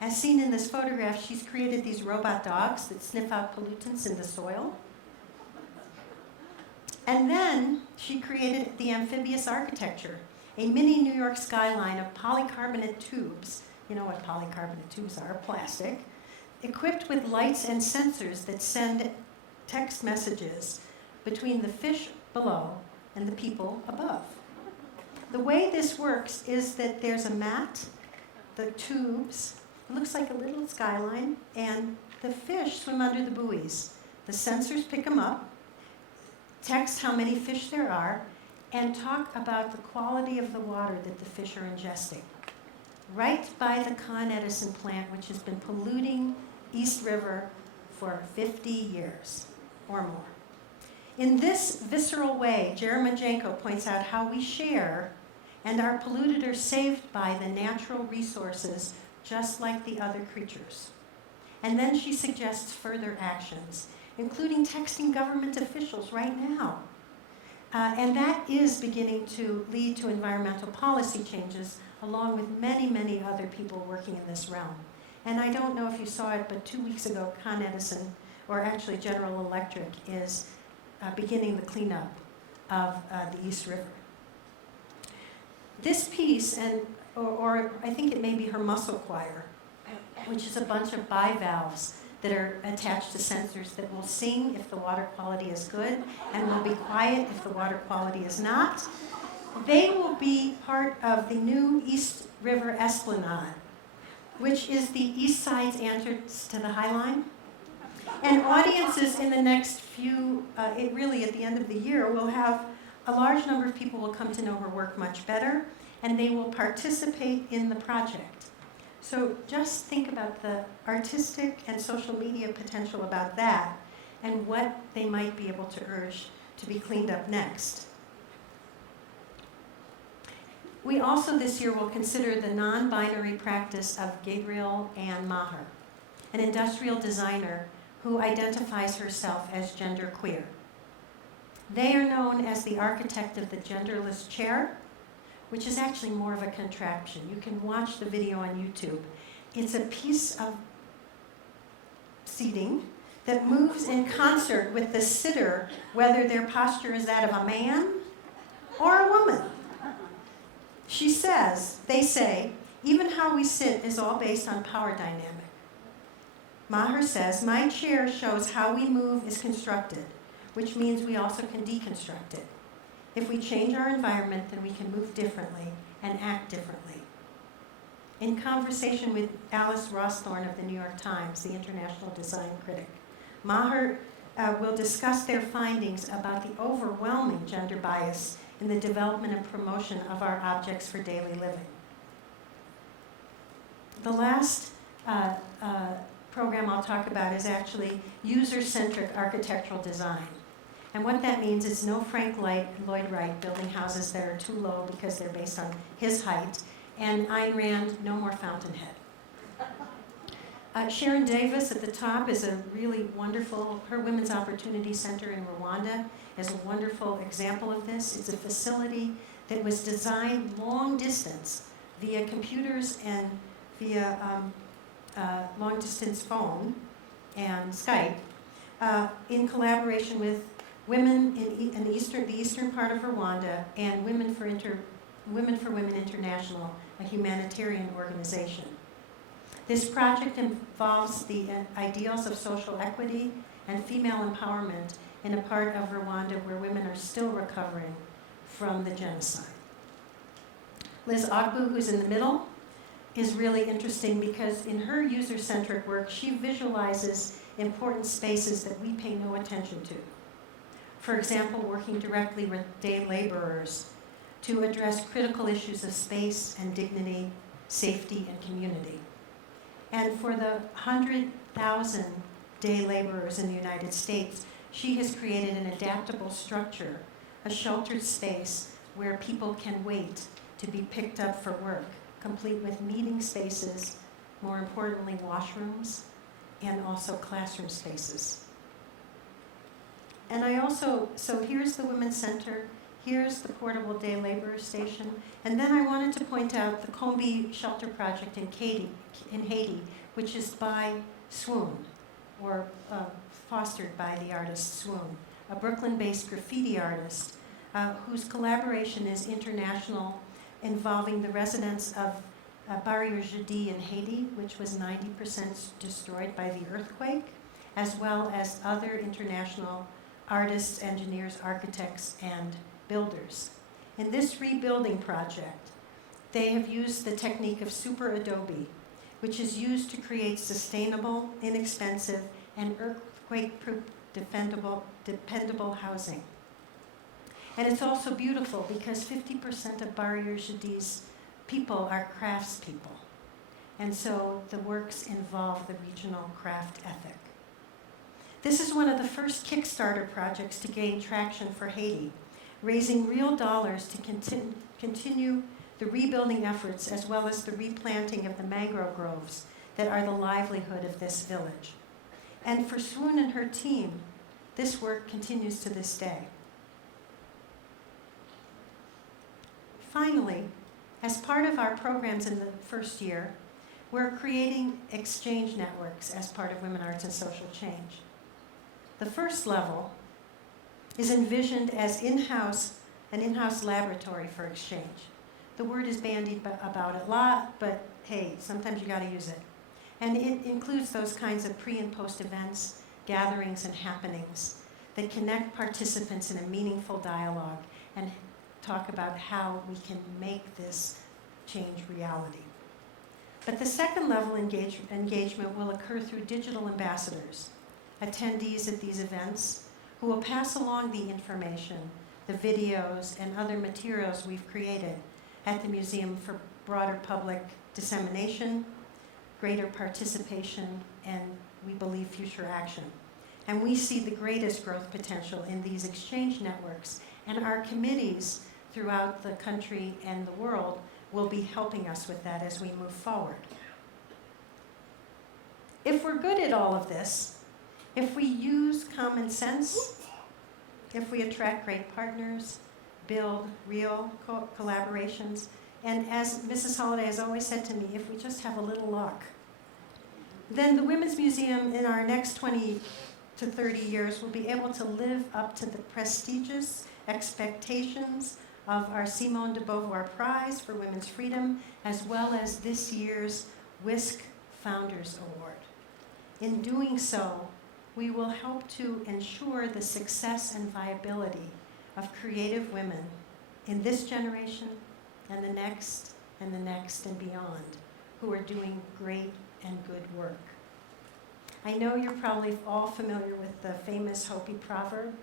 As seen in this photograph, she's created these robot dogs that sniff out pollutants in the soil. And then she created the amphibious architecture, a mini New York skyline of polycarbonate tubes. You know what polycarbonate tubes are, plastic, equipped with lights and sensors that send text messages between the fish below and the people above. The way this works is that there's a mat, the tubes, it looks like a little skyline, and the fish swim under the buoys. The sensors pick them up, text how many fish there are, and talk about the quality of the water that the fish are ingesting. Right by the Con Edison plant, which has been polluting East River for 50 years or more. In this visceral way, Jeremijenko points out how we share and are polluted or saved by the natural resources just like the other creatures. And then she suggests further actions, including texting government officials right now. And that is beginning to lead to environmental policy changes, along with many, many other people working in this realm. And I don't know if you saw it, but 2 weeks ago, Con Edison, or actually General Electric, is beginning the cleanup of the East River. This piece, or I think it may be her muscle choir, which is a bunch of bivalves that are attached to sensors that will sing if the water quality is good and will be quiet if the water quality is not. They will be part of the new East River Esplanade, which is the East Side's entrance to the High Line. And audiences in the next few, really at the end of the year, will have a large number of people will come to know her work much better, and they will participate in the project. So just think about the artistic and social media potential about that and what they might be able to urge to be cleaned up next. We also this year will consider the non-binary practice of Gabrielle Ann Maher, an industrial designer who identifies herself as genderqueer. They are known as the architect of the genderless chair, which is actually more of a contraption. You can watch the video on YouTube. It's a piece of seating that moves in concert with the sitter, whether their posture is that of a man or a woman. She says, they say, even how we sit is all based on power dynamic. Maher says, my chair shows how we move is constructed, which means we also can deconstruct it. If we change our environment, then we can move differently and act differently. In conversation with Alice Rawsthorne of the New York Times, the international design critic, Maher will discuss their findings about the overwhelming gender bias in the development and promotion of our objects for daily living. The last program I'll talk about is actually user-centric architectural design. And what that means is no Frank Lloyd Wright building houses that are too low because they're based on his height, and Ayn Rand, no more Fountainhead. Sharon Davis at the top is a really wonderful, her Women's Opportunity Center in Rwanda is a wonderful example of this. It's a facility that was designed long distance via computers and via long distance phone and Skype in collaboration with women in the eastern part of Rwanda and Women for Women International, a humanitarian organization. This project involves the ideals of social equity and female empowerment in a part of Rwanda where women are still recovering from the genocide. Liz Ogbu, who's in the middle, is really interesting because in her user-centric work, she visualizes important spaces that we pay no attention to. For example, working directly with day laborers to address critical issues of space and dignity, safety, and community. And for the 100,000 day laborers in the United States, she has created an adaptable structure, a sheltered space where people can wait to be picked up for work, complete with meeting spaces, more importantly, washrooms, and also classroom spaces. And so here's the Women's Center, here's the portable day laborer station, and then I wanted to point out the Combi Shelter Project in Haiti, which is by Swoon, or fostered by the artist Swoon, a Brooklyn-based graffiti artist whose collaboration is international, involving the residents of Barrière Jeudi in Haiti, which was 90% destroyed by the earthquake, as well as other international artists, engineers, architects, and builders. In this rebuilding project, they have used the technique of super adobe, which is used to create sustainable, inexpensive, and earthquake-proof, dependable housing. And it's also beautiful because 50% of Barrière Jeudi's people are craftspeople. And so the works involve the regional craft ethic. This is one of the first Kickstarter projects to gain traction for Haiti, raising real dollars to continue the rebuilding efforts as well as the replanting of the mangrove groves that are the livelihood of this village. And for Swoon and her team, this work continues to this day. Finally, as part of our programs in the first year, we're creating exchange networks as part of Women, Arts, and Social Change. The first level is envisioned as an in-house laboratory for exchange. The word is bandied about a lot, but hey, sometimes you gotta use it. And it includes those kinds of pre and post events, gatherings and happenings that connect participants in a meaningful dialogue and talk about how we can make this change reality. But the second level engagement will occur through digital ambassadors, attendees at these events who will pass along the information, the videos, and other materials we've created at the museum for broader public dissemination, greater participation, and we believe future action. And we see the greatest growth potential in these exchange networks, and our committees throughout the country and the world will be helping us with that as we move forward. If we're good at all of this, if we use common sense, if we attract great partners, build real collaborations, and as Mrs. Holliday has always said to me, if we just have a little luck, then the Women's Museum in our next 20 to 30 years will be able to live up to the prestigious expectations of our Simone de Beauvoir Prize for Women's Freedom, as well as this year's WISC Founders Award. In doing so, we will help to ensure the success and viability of creative women in this generation and the next and the next and beyond, who are doing great and good work. I know you're probably all familiar with the famous Hopi proverb,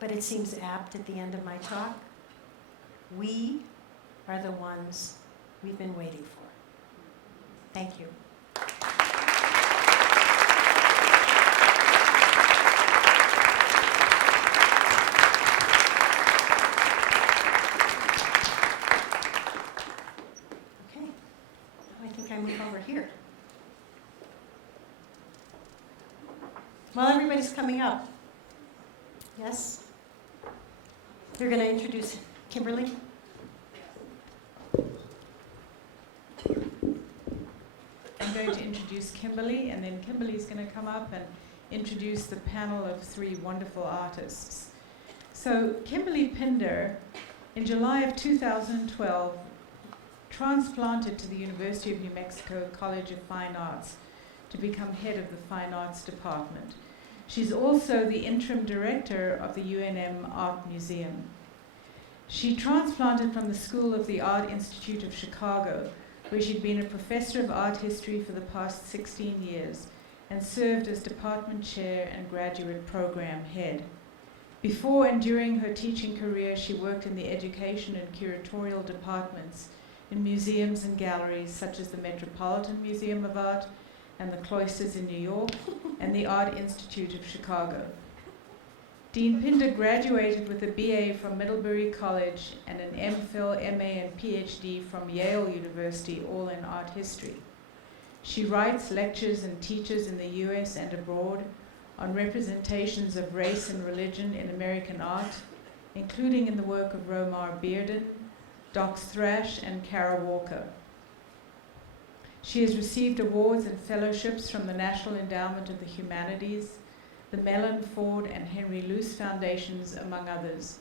but it seems apt at the end of my talk. We are the ones we've been waiting for. Thank you. Okay, I think I move over here. While everybody's coming up, yes? You're going to introduce Kimberly? I'm going to introduce Kimberly, and then Kimberly's going to come up and introduce the panel of three wonderful artists. So Kimberly Pinder, in July of 2012, transplanted to the University of New Mexico College of Fine Arts to become head of the Fine Arts Department. She's also the interim director of the UNM Art Museum. She transplanted from the School of the Art Institute of Chicago, where she'd been a professor of art history for the past 16 years and served as department chair and graduate program head. Before and during her teaching career, she worked in the education and curatorial departments in museums and galleries such as the Metropolitan Museum of Art and the Cloisters in New York and the Art Institute of Chicago. Dean Pinder graduated with a BA from Middlebury College and an MPhil, MA, and PhD from Yale University, all in art history. She writes, lectures, and teaches in the US and abroad on representations of race and religion in American art, including in the work of Romar Bearden, Dox Thrash, and Kara Walker. She has received awards and fellowships from the National Endowment of the Humanities, the Mellon, Ford, and Henry Luce Foundations, among others.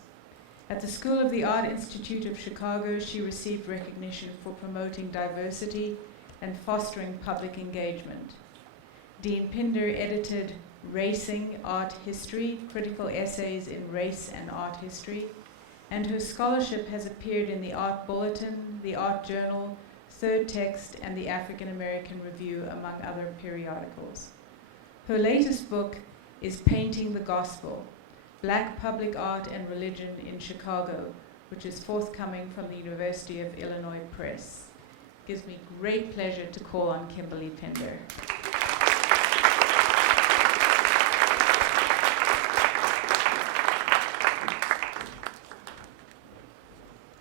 At the School of the Art Institute of Chicago, she received recognition for promoting diversity and fostering public engagement. Dean Pinder edited Racing Art History, Critical Essays in Race and Art History, and her scholarship has appeared in the Art Bulletin, the Art Journal, Third Text, and the African American Review, among other periodicals. Her latest book is Painting the Gospel, Black Public Art and Religion in Chicago, which is forthcoming from the University of Illinois Press. It gives me great pleasure to call on Kimberly Pinder.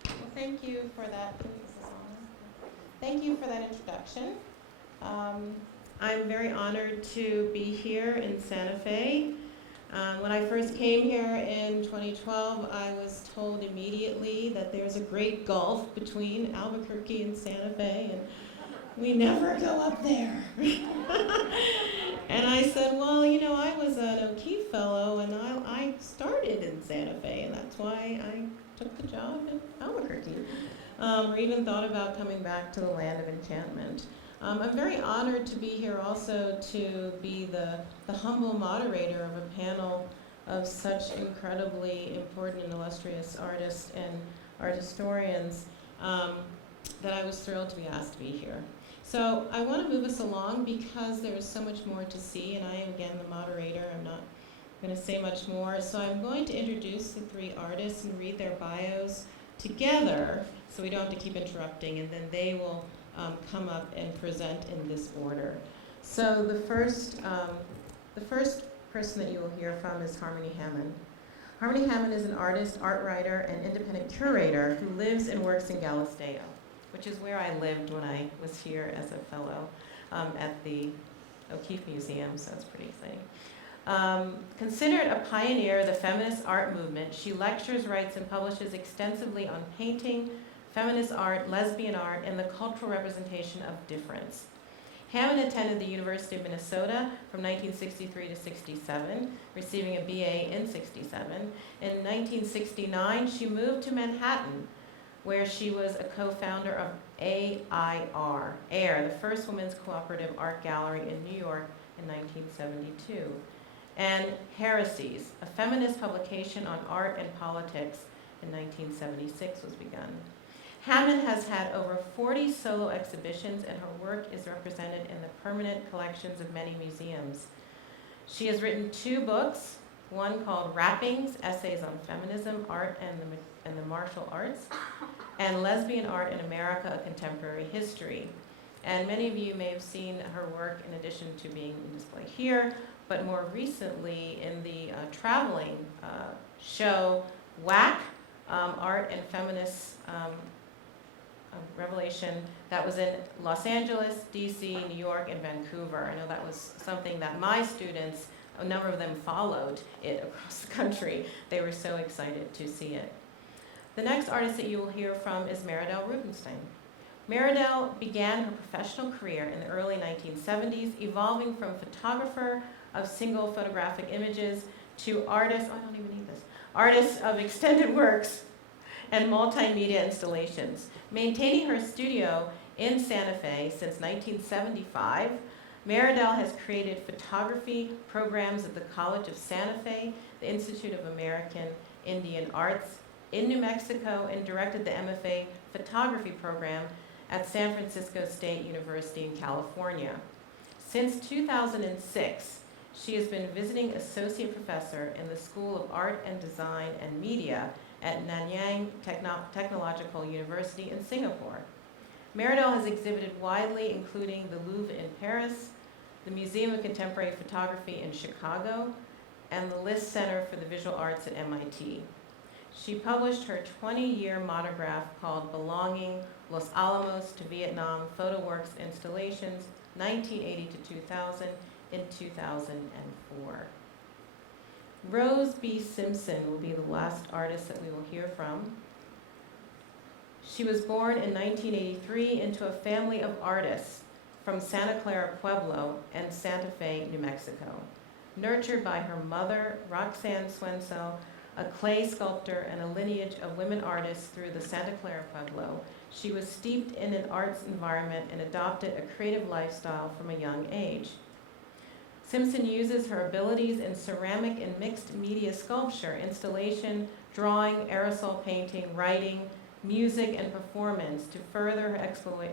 Well, thank you for that. Thank you for that introduction. I'm very honored to be here in Santa Fe. When I first came here in 2012, I was told immediately that there's a great gulf between Albuquerque and Santa Fe, and we never go up there. And I said, well, you know, I was an O'Keeffe Fellow, and I started in Santa Fe, and that's why I took the job in Albuquerque, or even thought about coming back to the land of enchantment. I'm very honored to be here also to be the humble moderator of a panel of such incredibly important and illustrious artists and art historians that I was thrilled to be asked to be here. So I want to move us along because there is so much more to see, and I am again the moderator. I'm not going to say much more. So I'm going to introduce the three artists and read their bios together so we don't have to keep interrupting, and then they will come up and present in this order. So the first person that you will hear from is Harmony Hammond. Harmony Hammond is an artist, art writer, and independent curator who lives and works in Galisteo, which is where I lived when I was here as a fellow at the O'Keeffe Museum, so it's pretty exciting. Considered a pioneer of the feminist art movement, she lectures, writes, and publishes extensively on painting, feminist art, lesbian art, and the cultural representation of difference. Hammond attended the University of Minnesota from 1963 to 67, receiving a BA in 67. In 1969, she moved to Manhattan, where she was a co-founder of AIR, the first women's cooperative art gallery in New York in 1972. And Heresies, a feminist publication on art and politics in 1976 was begun. Hammond has had over 40 solo exhibitions, and her work is represented in the permanent collections of many museums. She has written 2 books, one called Wrappings, Essays on Feminism, Art and the Martial Arts, and Lesbian Art in America, A Contemporary History. And many of you may have seen her work in addition to being in display here, but more recently in the traveling show, WAC, Art and Feminist Revelation, that was in Los Angeles, DC, New York, and Vancouver. I know that was something that my students, a number of them followed it across the country. They were so excited to see it. The next artist that you will hear from is Meridel Rubenstein. Meridel began her professional career in the early 1970s, evolving from photographer of single photographic images to artist of extended works and multimedia installations. Maintaining her studio in Santa Fe since 1975, Meridel has created photography programs at the College of Santa Fe, the Institute of American Indian Arts in New Mexico, and directed the MFA photography program at San Francisco State University in California. Since 2006, she has been visiting associate professor in the School of Art and Design and Media at Nanyang Technological University in Singapore. Meridel has exhibited widely, including the Louvre in Paris, the Museum of Contemporary Photography in Chicago, and the WISC Center for the Visual Arts at MIT. She published her 20-year monograph called Belonging: Los Alamos to Vietnam Photoworks Installations, 1980 to 2000, in 2004. Rose B. Simpson will be the last artist that we will hear from. She was born in 1983 into a family of artists from Santa Clara Pueblo and Santa Fe, New Mexico. Nurtured by her mother, Roxanne Swenso, a clay sculptor and a lineage of women artists through the Santa Clara Pueblo, she was steeped in an arts environment and adopted a creative lifestyle from a young age. Simpson uses her abilities in ceramic and mixed media sculpture, installation, drawing, aerosol painting, writing, music, and performance to further her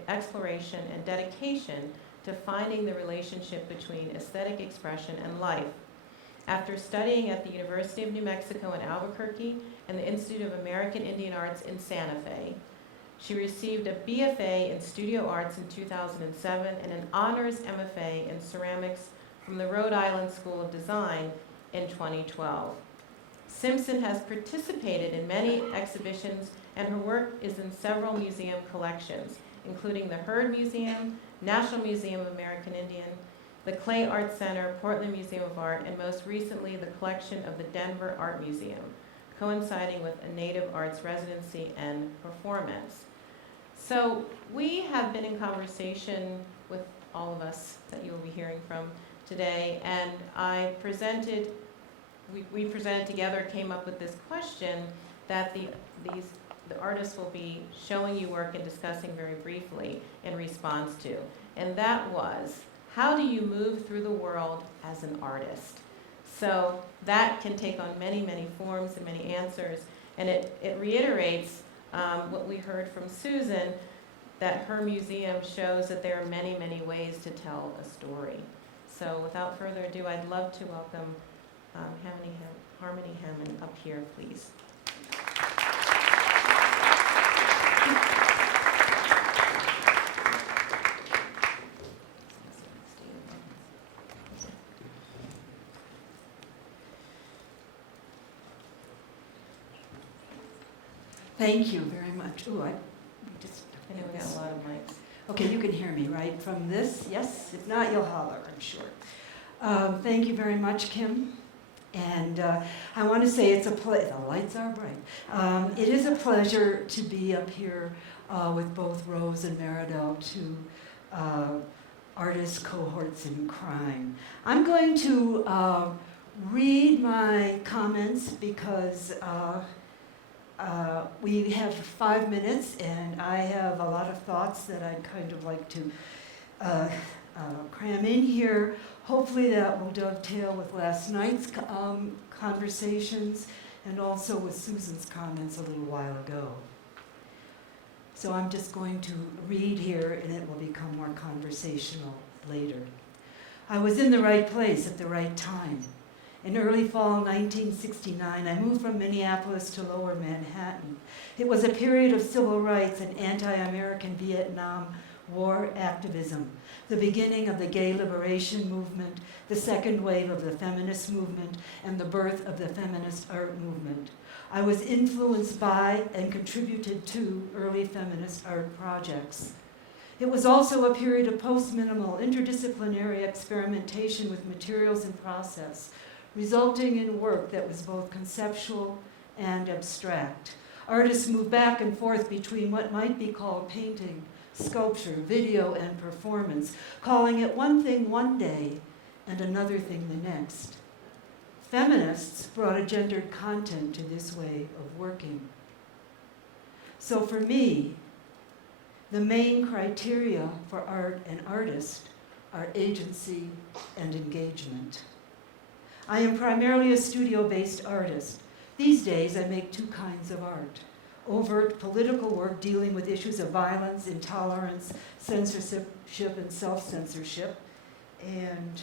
exploration and dedication to finding the relationship between aesthetic expression and life. After studying at the University of New Mexico in Albuquerque and the Institute of American Indian Arts in Santa Fe, she received a BFA in Studio Arts in 2007 and an honors MFA in ceramics from the Rhode Island School of Design in 2012. Simpson has participated in many exhibitions, and her work is in several museum collections, including the Heard Museum, National Museum of American Indian, the Clay Art Center, Portland Museum of Art, and most recently the collection of the Denver Art Museum, coinciding with a Native Arts residency and performance. So we have been in conversation with all of us that you will be hearing from today, and we presented together, came up with this question that the artists will be showing you work and discussing very briefly in response to. And that was, how do you move through the world as an artist? So that can take on many, many forms and many answers. And it reiterates what we heard from Susan, that her museum shows that there are many, many ways to tell a story. So without further ado, I'd love to welcome Harmony Hammond up here, please. Thank you very much. Ooh, I know we got a lot of mics. okay, you can hear me, right, from this? Yes? If not, you'll holler, I'm sure. Thank you very much, Kim. And I want to say it's a pleasure. The lights are bright. It is a pleasure to be up here with both Rose and Meridel, two artist cohorts in crime. I'm going to read my comments because we have 5 minutes, and I have a lot of thoughts that I'd kind of like to cram in here. Hopefully that will dovetail with last night's conversations and also with Susan's comments a little while ago. So I'm just going to read here, and it will become more conversational later. I was in the right place at the right time. In early fall 1969, I moved from Minneapolis to Lower Manhattan. It was a period of civil rights and anti-American Vietnam War activism, the beginning of the gay liberation movement, the second wave of the feminist movement, and the birth of the feminist art movement. I was influenced by and contributed to early feminist art projects. It was also a period of post-minimal interdisciplinary experimentation with materials and process, resulting in work that was both conceptual and abstract. Artists moved back and forth between what might be called painting, sculpture, video, and performance, calling it one thing one day and another thing the next. Feminists brought a gendered content to this way of working. So for me, the main criteria for art and artist are agency and engagement. I am primarily a studio-based artist. These days, I make two kinds of art. Overt political work dealing with issues of violence, intolerance, censorship, and self-censorship. And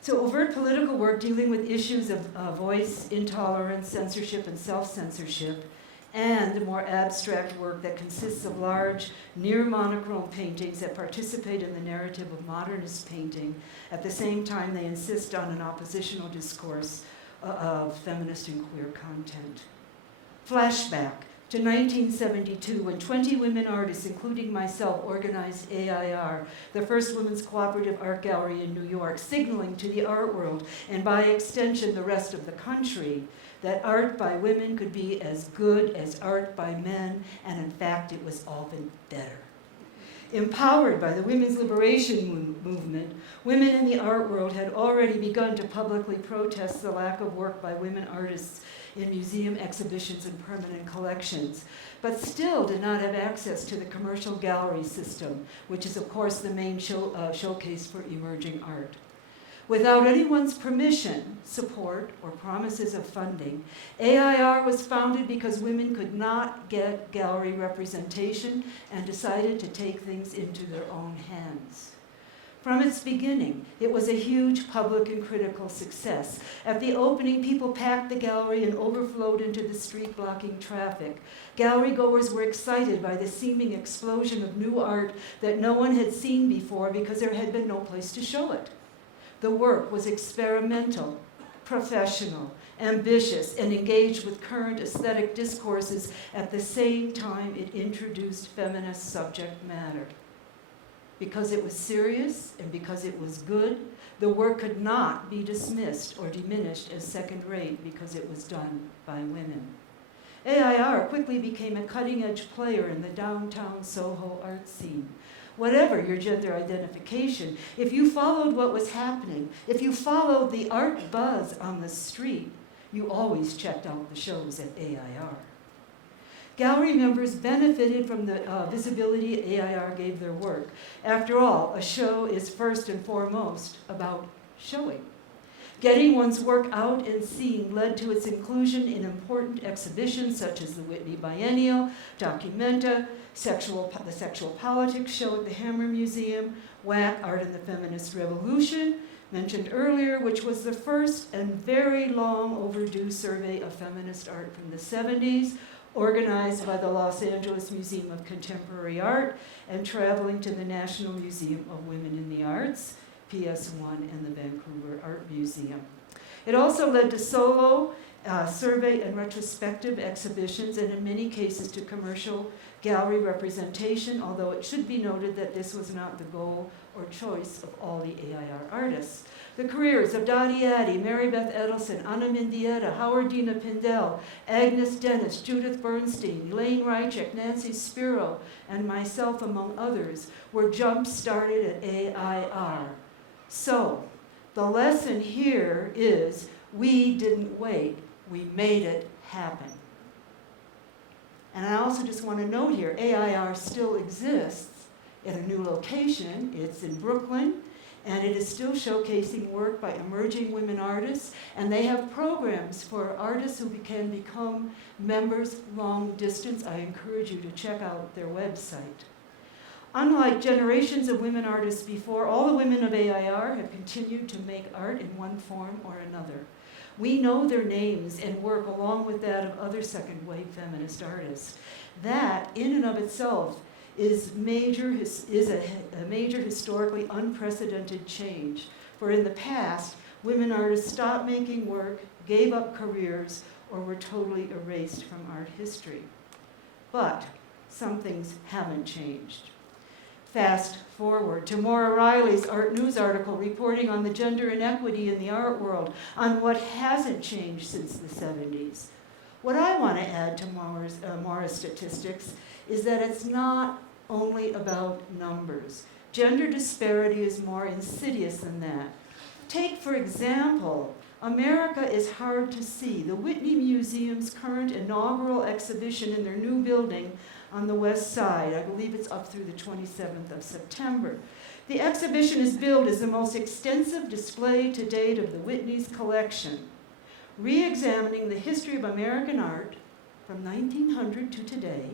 so overt political work dealing with issues of voice, intolerance, censorship, and self-censorship. and the more abstract work that consists of large, near monochrome paintings that participate in the narrative of modernist painting. At the same time, they insist on an oppositional discourse of feminist and queer content. Flashback to 1972, when 20 women artists, including myself, organized AIR, the first women's cooperative art gallery in New York, signaling to the art world, and by extension the rest of the country, that art by women could be as good as art by men, and in fact it was often better. Empowered by the women's liberation movement, women in the art world had already begun to publicly protest the lack of work by women artists in museum exhibitions and permanent collections, but still did not have access to the commercial gallery system, which is of course the main showcase for emerging art. Without anyone's permission, support, or promises of funding, AIR was founded because women could not get gallery representation and decided to take things into their own hands. From its beginning, it was a huge public and critical success. At the opening, people packed the gallery and overflowed into the street, blocking traffic. Gallery goers were excited by the seeming explosion of new art that no one had seen before because there had been no place to show it. The work was experimental, professional, ambitious, and engaged with current aesthetic discourses at the same time it introduced feminist subject matter. Because it was serious and because it was good, the work could not be dismissed or diminished as second-rate because it was done by women. AIR quickly became a cutting-edge player in the downtown Soho art scene. Whatever your gender identification, if you followed what was happening, if you followed the art buzz on the street, you always checked out the shows at AIR. Gallery members benefited from the visibility AIR gave their work. After all, a show is first and foremost about showing. Getting one's work out and seen led to its inclusion in important exhibitions such as the Whitney Biennial, Documenta, the Sexual Politics Show at the Hammer Museum, WAC, Art and the Feminist Revolution, mentioned earlier, which was the first and very long overdue survey of feminist art from the 70s, organized by the Los Angeles Museum of Contemporary Art and traveling to the National Museum of Women in the Arts, PS1, and the Vancouver Art Museum. It also led to solo, survey, and retrospective exhibitions, and in many cases to commercial gallery representation, although it should be noted that this was not the goal or choice of all the AIR artists. The careers of Dottie Addy, Mary Beth Edelson, Anna Mendieta, Howardina Pindell, Agnes Dennis, Judith Bernstein, Elaine Rychek, Nancy Spiro, and myself, among others, were jump-started at AIR. So, the lesson here is we didn't wait, we made it happen. And I also just want to note here, AIR still exists at a new location. It's in Brooklyn, and it is still showcasing work by emerging women artists, and they have programs for artists who can become members long distance. I encourage you to check out their website. Unlike generations of women artists before, all the women of AIR have continued to make art in one form or another. We know their names and work along with that of other second-wave feminist artists. That, in and of itself, is a major historically unprecedented change. For in the past, women artists stopped making work, gave up careers, or were totally erased from art history. But some things haven't changed. Fast forward to Maura Riley's Art News article reporting on the gender inequity in the art world, on what hasn't changed since the 70s. What I want to add to Maura's statistics is that it's not only about numbers. Gender disparity is more insidious than that. Take, for example, America is hard to see. The Whitney Museum's current inaugural exhibition in their new building on the west side. I believe it's up through the 27th of September. The exhibition is billed as the most extensive display to date of the Whitney's collection, re-examining the history of American art from 1900 to today,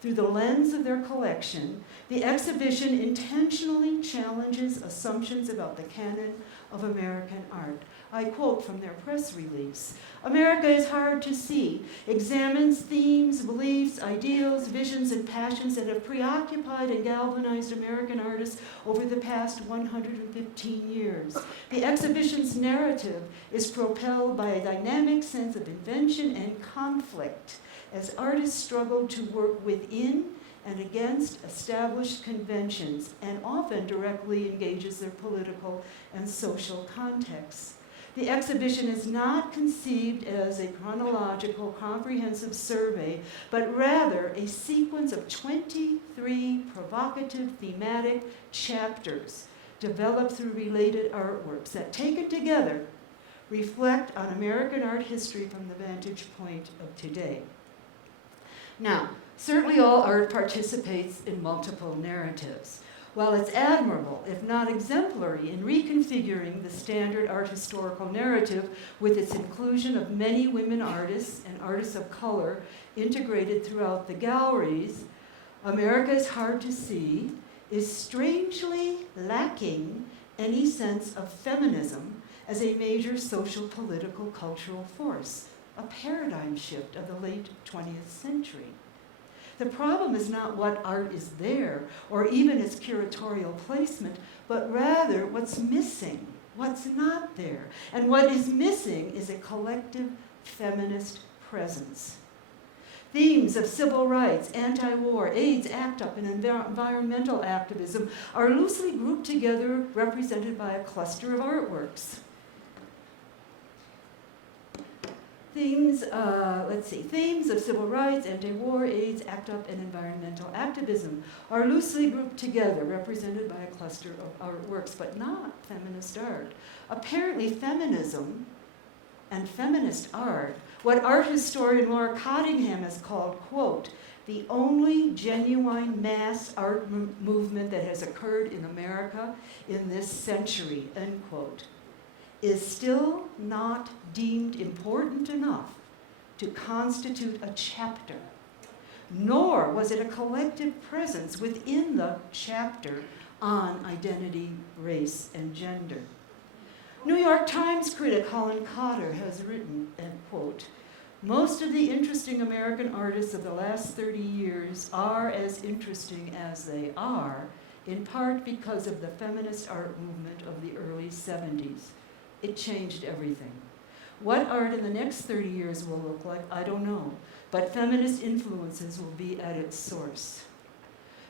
Through the lens of their collection, the exhibition intentionally challenges assumptions about the canon of American art. I quote from their press release. America is hard to see, examines themes, beliefs, ideals, visions, and passions that have preoccupied and galvanized American artists over the past 115 years. The exhibition's narrative is propelled by a dynamic sense of invention and conflict as artists struggle to work within and against established conventions, and often directly engages their political and social contexts. The exhibition is not conceived as a chronological, comprehensive survey, but rather a sequence of 23 provocative thematic chapters developed through related artworks that, taken together, reflect on American art history from the vantage point of today. Now, certainly all art participates in multiple narratives. While it's admirable, if not exemplary, in reconfiguring the standard art historical narrative with its inclusion of many women artists and artists of color integrated throughout the galleries, America is Hard to See is strangely lacking any sense of feminism as a major social, political, cultural force, a paradigm shift of the late 20th century. The problem is not what art is there, or even its curatorial placement, but rather what's missing, what's not there. And what is missing is a collective feminist presence. Themes of civil rights, anti-war, AIDS, ACT UP, and environmental activism are loosely grouped together, represented by a cluster of artworks. Themes of civil rights, anti-war, AIDS, ACT UP, and environmental activism are loosely grouped together, represented by a cluster of artworks, but not feminist art. Apparently, feminism and feminist art, what art historian Laura Cottingham has called, quote, the only genuine mass art movement that has occurred in America in this century, end quote, is still not deemed important enough to constitute a chapter, nor was it a collective presence within the chapter on identity, race, and gender. New York Times critic Holland Cotter has written, and quote, most of the interesting American artists of the last 30 years are as interesting as they are, in part because of the feminist art movement of the early 70s. It changed everything. What art in the next 30 years will look like, I don't know, but feminist influences will be at its source.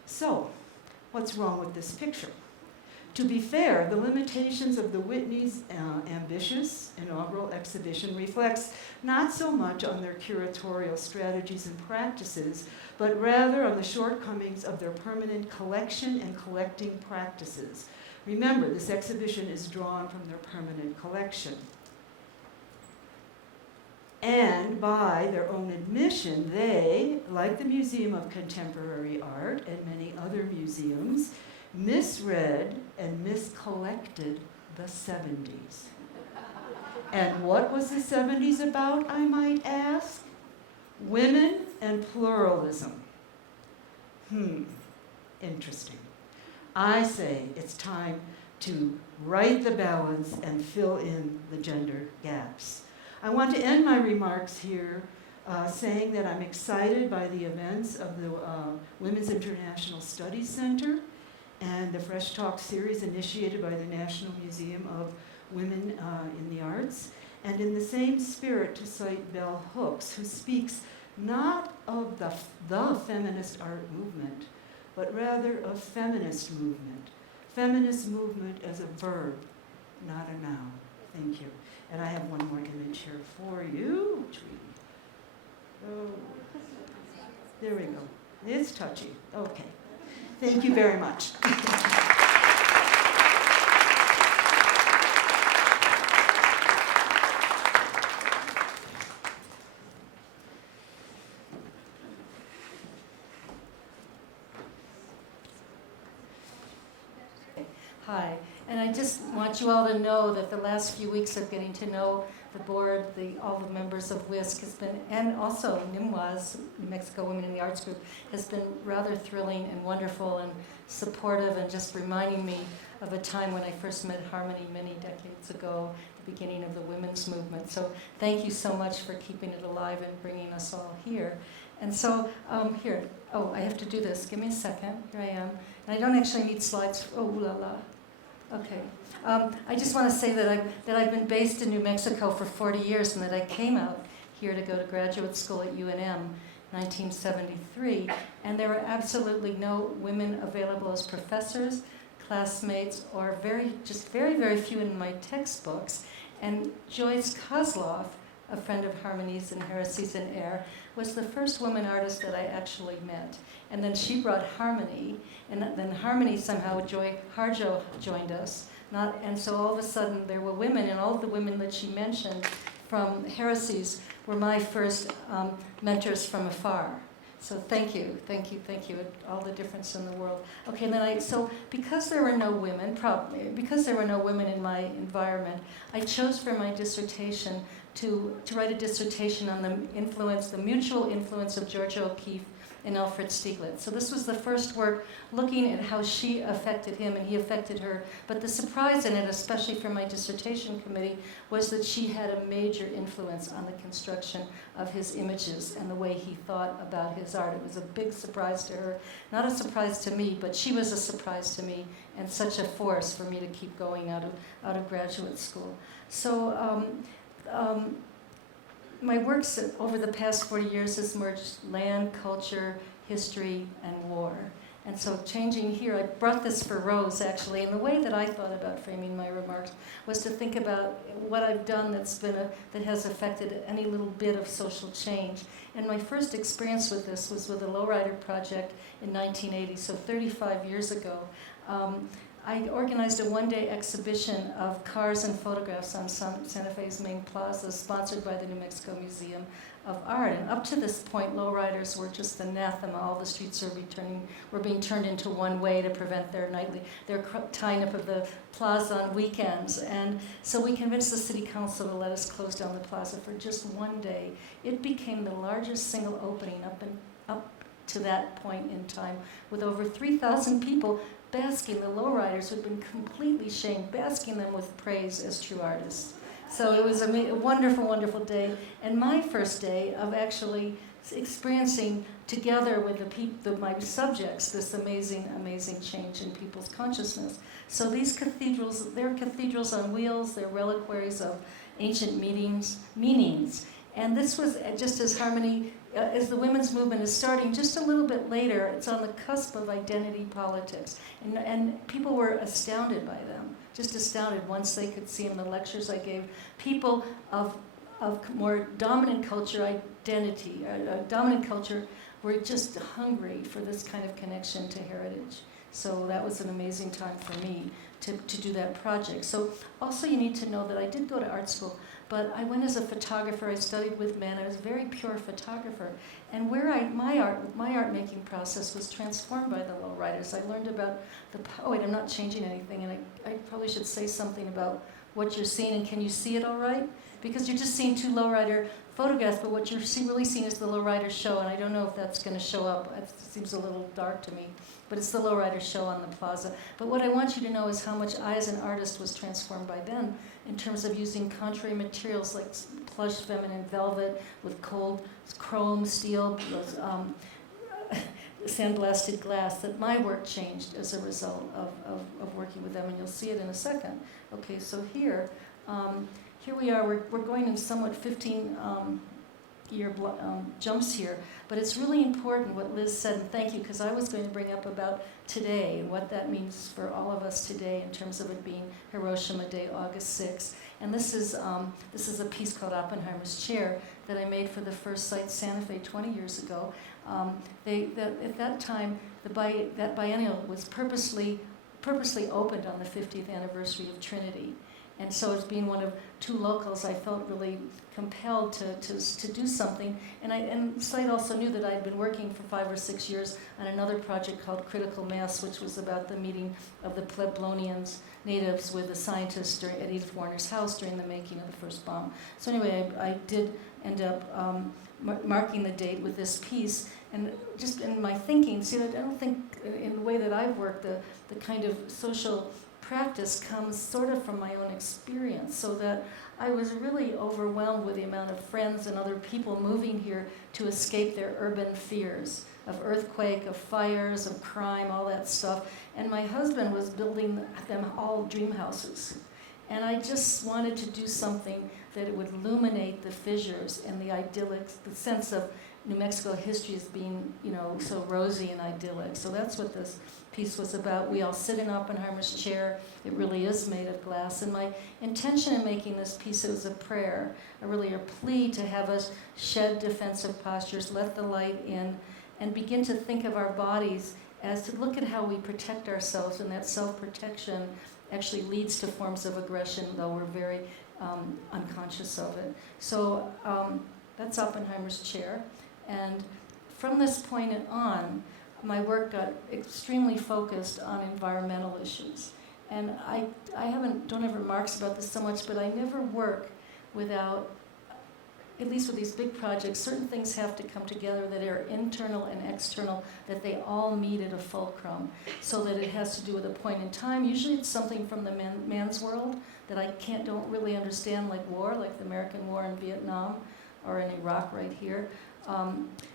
So, what's wrong with this picture? To be fair, the limitations of the Whitney's ambitious inaugural exhibition reflects not so much on their curatorial strategies and practices, but rather on the shortcomings of their permanent collection and collecting practices. Remember, this exhibition is drawn from their permanent collection. And by their own admission, they, like the Museum of Contemporary Art and many other museums, misread and miscollected the 70s. And what was the 70s about, I might ask? Women and pluralism. Interesting. I say it's time to right the balance and fill in the gender gaps. I want to end my remarks here saying that I'm excited by the events of the Women's International Studies Center and the Fresh Talk series initiated by the National Museum of Women in the Arts, and in the same spirit to cite Bell Hooks, who speaks not of the feminist art movement, but rather of feminist movement. Feminist movement as a verb, not a noun. Thank you. And I have one more image here for you. There we go. It's touchy. Okay. Thank you very much. Hi, and I just want want you all to know that the last few weeks of getting to know the board, all the members of WISC has been, and also NIMWAS, New Mexico Women in the Arts Group, has been rather thrilling and wonderful and supportive, and just reminding me of a time when I first met Harmony many decades ago, the beginning of the women's movement. So thank you so much for keeping it alive and bringing us all here. And so here, oh, I have to do this. Give me a second. Here I am. And I don't actually need slides. Oh, ooh la la. Okay. I just want to say that I've been based in New Mexico for 40 years, and that I came out here to go to graduate school at UNM 1973, and there were absolutely no women available as professors, classmates, or very, very few in my textbooks. And Joyce Kozloff, a friend of Harmony's and Heresies in Air, was the first woman artist that I actually met. And then she brought Harmony, and then Harmony somehow, Joy Harjo joined us. And so all of a sudden there were women, and all of the women that she mentioned from Heresies were my first mentors from afar. So thank you, all the difference in the world. Okay, and then so because there were no women, because there were no women in my environment, I chose for my dissertation to write a dissertation on the mutual influence of Georgia O'Keeffe and Alfred Stieglitz. So this was the first work looking at how she affected him and he affected her. But the surprise in it, especially for my dissertation committee, was that she had a major influence on the construction of his images and the way he thought about his art. It was a big surprise to her. Not a surprise to me, but she was a surprise to me, and such a force for me to keep going out of graduate school. So my works over the past 40 years has merged land, culture, history, and war. And so changing here, I brought this for Rose actually, and the way that I thought about framing my remarks was to think about what I've done that has affected any little bit of social change. And my first experience with this was with the Lowrider Project in 1980, so 35 years ago. I organized a one-day exhibition of cars and photographs on Santa Fe's main plaza, sponsored by the New Mexico Museum of Art. And up to this point, lowriders were just anathema. All the streets were being turned into one way to prevent their tying up of the plaza on weekends. And so we convinced the city council to let us close down the plaza for just one day. It became the largest single opening up to that point in time, with over 3,000 people basking the lowriders who had been completely shamed, basking them with praise as true artists. So it was a wonderful, wonderful day, and my first day of actually experiencing together with my subjects this amazing, amazing change in people's consciousness. So these cathedrals, they're cathedrals on wheels, they're reliquaries of ancient meanings. And this was just as Harmony, as the women's movement is starting just a little bit later, it's on the cusp of identity politics. And people were astounded by them, just astounded once they could see in the lectures I gave. People of more dominant culture identity, dominant culture, were just hungry for this kind of connection to heritage. So that was an amazing time for me to do that project. So also you need to know that I did go to art school, but I went as a photographer. I studied with men. I was a very pure photographer. And my art making process was transformed by the lowriders. I learned about wait, I'm not changing anything, and I probably should say something about what you're seeing, and can you see it all right? Because you're just seeing two lowrider photographs, but what you're really seeing is the lowrider show, and I don't know if that's going to show up. It seems a little dark to me, but it's the lowrider show on the plaza. But what I want you to know is how much I as an artist was transformed by then in terms of using contrary materials like plush feminine velvet with cold chrome, steel, sandblasted glass, that my work changed as a result of working with them, and you'll see it in a second. Okay, so here we are. We're going in somewhat 15-year jumps here, but it's really important what Liz said, and thank you, because I was going to bring up about today and what that means for all of us today in terms of it being Hiroshima Day, August 6th. And this is a piece called Oppenheimer's Chair that I made for the first site, Santa Fe, 20 years ago. At that time, that biennial was purposely opened on the 50th anniversary of Trinity. And so as being one of two locals, I felt really compelled to do something. And Slade also knew that I had been working for 5 or 6 years on another project called Critical Mass, which was about the meeting of the Puebloans, natives, with the scientists at Edith Warner's house during the making of the first bomb. So anyway, I did end up marking the date with this piece. And just in my thinking, see, I don't think in the way that I've worked, the kind of social practice comes sort of from my own experience, so that I was really overwhelmed with the amount of friends and other people moving here to escape their urban fears of earthquake, of fires, of crime, all that stuff. And my husband was building them all dream houses. And I just wanted to do something that it would illuminate the fissures and the idyllic, the sense of New Mexico history as being, so rosy and idyllic. So that's what this piece was about. We all sit in Oppenheimer's chair. It really is made of glass. And my intention in making this piece, it was a prayer, a plea to have us shed defensive postures, let the light in, and begin to think of our bodies as to look at how we protect ourselves, and that self-protection actually leads to forms of aggression, though we're very unconscious of it. So that's Oppenheimer's chair. And from this point on, my work got extremely focused on environmental issues. And I don't have remarks about this so much, but I never work without, at least with these big projects, certain things have to come together that are internal and external, that they all meet at a fulcrum, so that it has to do with a point in time. Usually it's something from the man's world that I don't really understand, like war, like the American war in Vietnam, or in Iraq right here.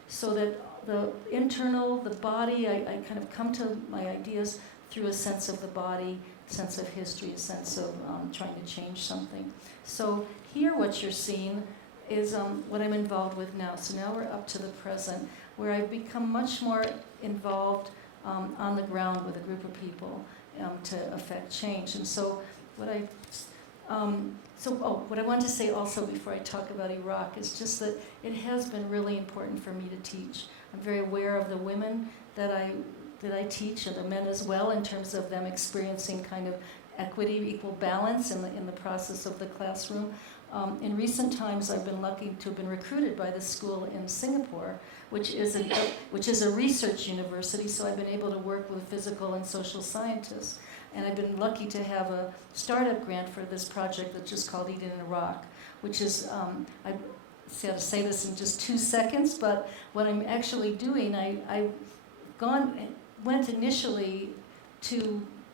So that the internal, the body, I kind of come to my ideas through a sense of the body, sense of history, a sense of trying to change something. So here what you're seeing is what I'm involved with now. So now we're up to the present, where I've become much more involved on the ground with a group of people to affect change. And so what what I want to say also before I talk about Iraq is just that it has been really important for me to teach. I'm very aware of the women that I teach, and the men as well, in terms of them experiencing kind of equity, equal balance in the process of the classroom. In recent times, I've been lucky to have been recruited by the school in Singapore, which is a research university, so I've been able to work with physical and social scientists. And I've been lucky to have a startup grant for this project that's just called Eden in Iraq, which is, I see how to say this in just 2 seconds, but what I'm actually doing, I went initially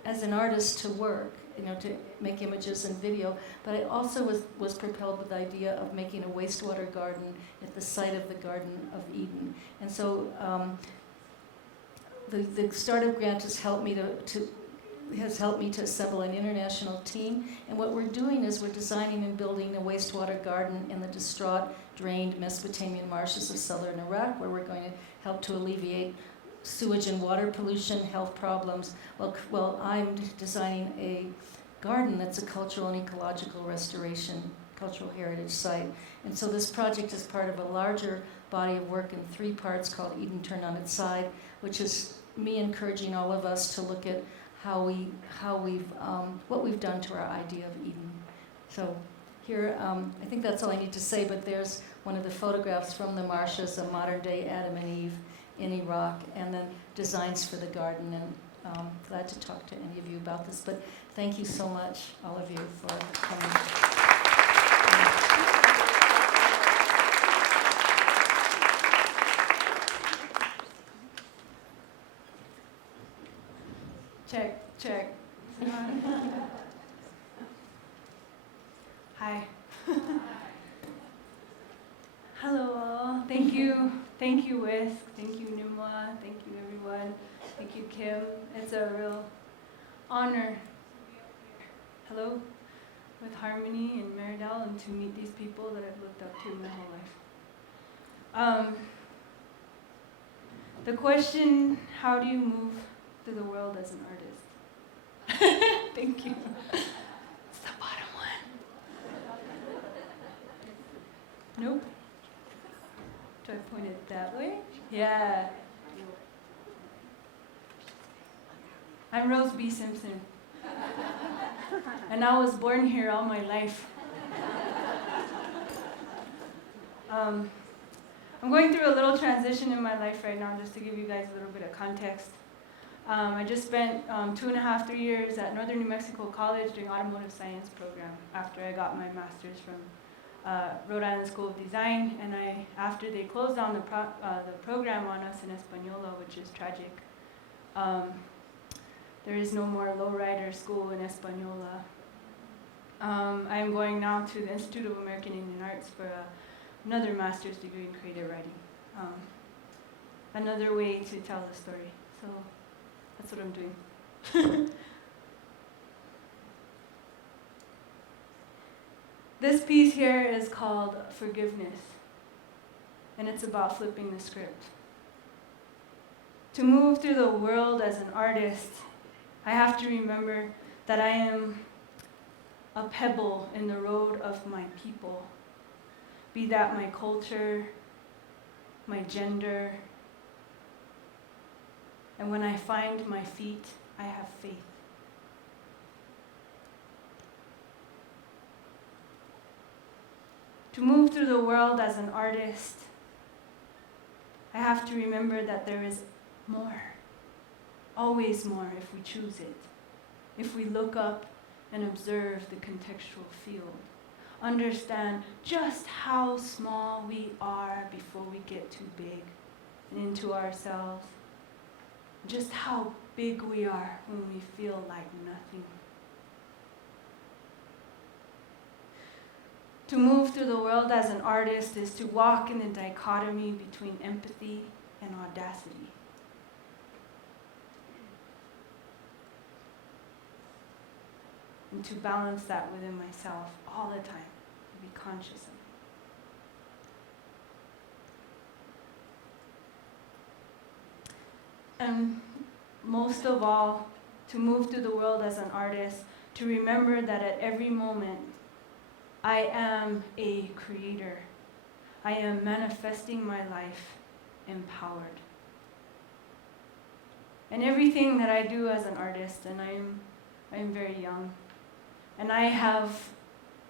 as an artist to work, to make images and video, but I also was propelled with the idea of making a wastewater garden at the site of the Garden of Eden. And so the startup grant has helped me to assemble an international team. And what we're doing is we're designing and building a wastewater garden in the distraught, drained Mesopotamian marshes of southern Iraq, where we're going to help to alleviate sewage and water pollution, health problems. Well, I'm designing a garden that's a cultural and ecological restoration, cultural heritage site. And so this project is part of a larger body of work in 3 parts called Eden Turned on Its Side, which is me encouraging all of us to look at what we've done to our idea of Eden. So here, I think that's all I need to say, but there's one of the photographs from the marshes of modern-day Adam and Eve in Iraq, and then designs for the garden, and glad to talk to any of you about this. But thank you so much, all of you, for coming. Check. Hi. Hello all. Thank you. Thank you, WISC. Thank you, Numa. Thank you, everyone. Thank you, Kim. It's a real honor. Hello. With Harmony and Meridel, and to meet these people that I've looked up to my whole life. The question, how do you move through the world as an artist? Thank you. It's the bottom one. Nope. Do I point it that way? Yeah. I'm Rose B. Simpson. And I was born here all my life. I'm going through a little transition in my life right now, just to give you guys a little bit of context. I just spent 2.5, 3 years at Northern New Mexico College doing automotive science program after I got my master's from Rhode Island School of Design. And after they closed down the program on us in Española, which is tragic, there is no more lowrider school in Española. I am going now to the Institute of American Indian Arts for another master's degree in creative writing. Another way to tell the story. So that's what I'm doing. This piece here is called Forgiveness, and it's about flipping the script. To move through the world as an artist, I have to remember that I am a pebble in the road of my people, be that my culture, my gender, and when I find my feet, I have faith. To move through the world as an artist, I have to remember that there is more, always more if we choose it, if we look up and observe the contextual field, understand just how small we are before we get too big and into ourselves, just how big we are when we feel like nothing. To move through the world as an artist is to walk in the dichotomy between empathy and audacity. And to balance that within myself all the time, and be conscious of it. And most of all, to move through the world as an artist, to remember that at every moment, I am a creator. I am manifesting my life empowered. And everything that I do as an artist, and I'm very young, and I have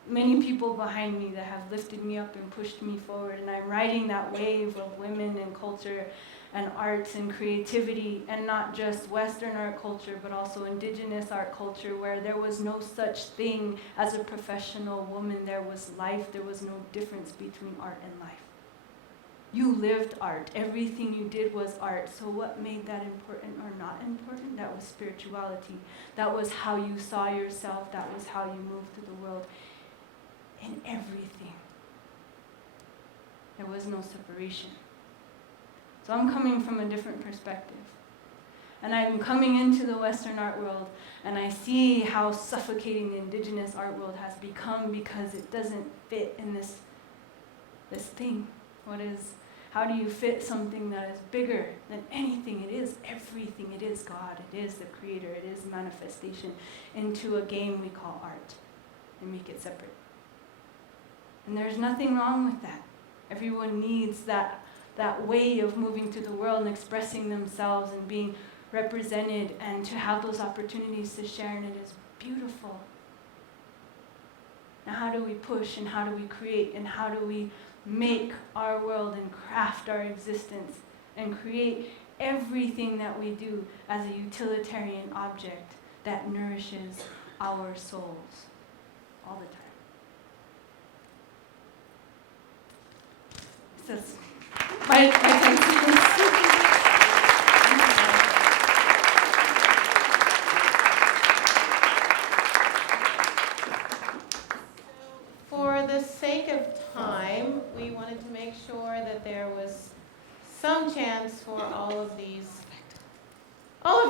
many people behind me that have lifted me up and pushed me forward, and I'm riding that wave of women and culture and arts and creativity, and not just Western art culture, but also indigenous art culture, where there was no such thing as a professional woman. There was life. There was no difference between art and life. You lived art. Everything you did was art. So what made that important or not important? That was spirituality. That was how you saw yourself. That was how you moved through the world. In everything. There was no separation. So I'm coming from a different perspective. And I'm coming into the Western art world, and I see how suffocating the indigenous art world has become because it doesn't fit in this thing. How do you fit something that is bigger than anything? It is everything. It is God. It is the creator. It is manifestation into a game we call art and make it separate. And there's nothing wrong with that. Everyone needs that way of moving through the world and expressing themselves and being represented, and to have those opportunities to share in it is beautiful. Now how do we push, and how do we create, and how do we make our world and craft our existence and create everything that we do as a utilitarian object that nourishes our souls all the time? So my For the sake of time, we wanted to make sure that there was some chance for all of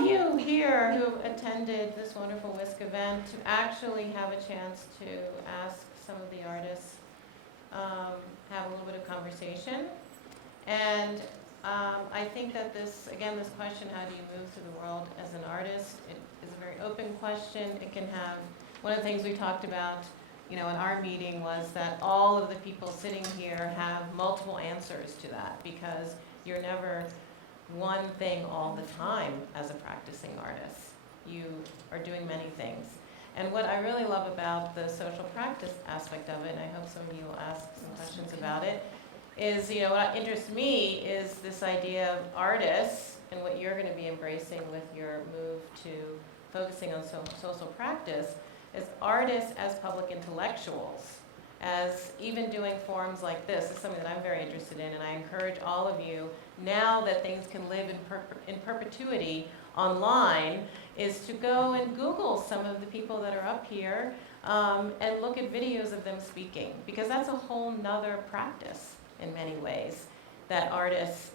you here who attended this wonderful WISC event to actually have a chance to ask some of the artists, have a little bit of conversation. And I think that this question, how do you move through the world as an artist, it is a very open question. It can have, one of the things we talked about, in our meeting was that all of the people sitting here have multiple answers to that, because you're never one thing all the time as a practicing artist. You are doing many things. And what I really love about the social practice aspect of it, and I hope some of you will ask some questions about it, is, what interests me is this idea of artists and what you're going to be embracing with your move to focusing on social practice, is artists as public intellectuals, as even doing forums like this is something that I'm very interested in, and I encourage all of you, now that things can live in perpetuity online, is to go and Google some of the people that are up here and look at videos of them speaking, because that's a whole nother practice in many ways, that artists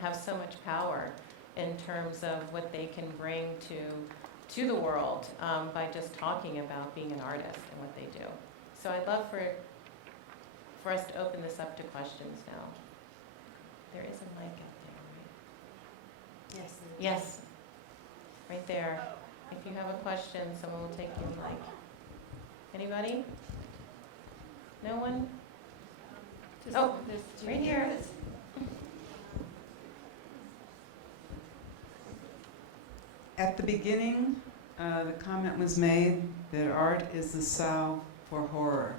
have so much power in terms of what they can bring to the world by just talking about being an artist and what they do. So I'd love for us to open this up to questions now. There is a mic out there, right? Yes. Yes, right there. If you have a question, someone will take your mic. Anybody? No one? Oh, right here. At the beginning, the comment was made that art is the salve for horror.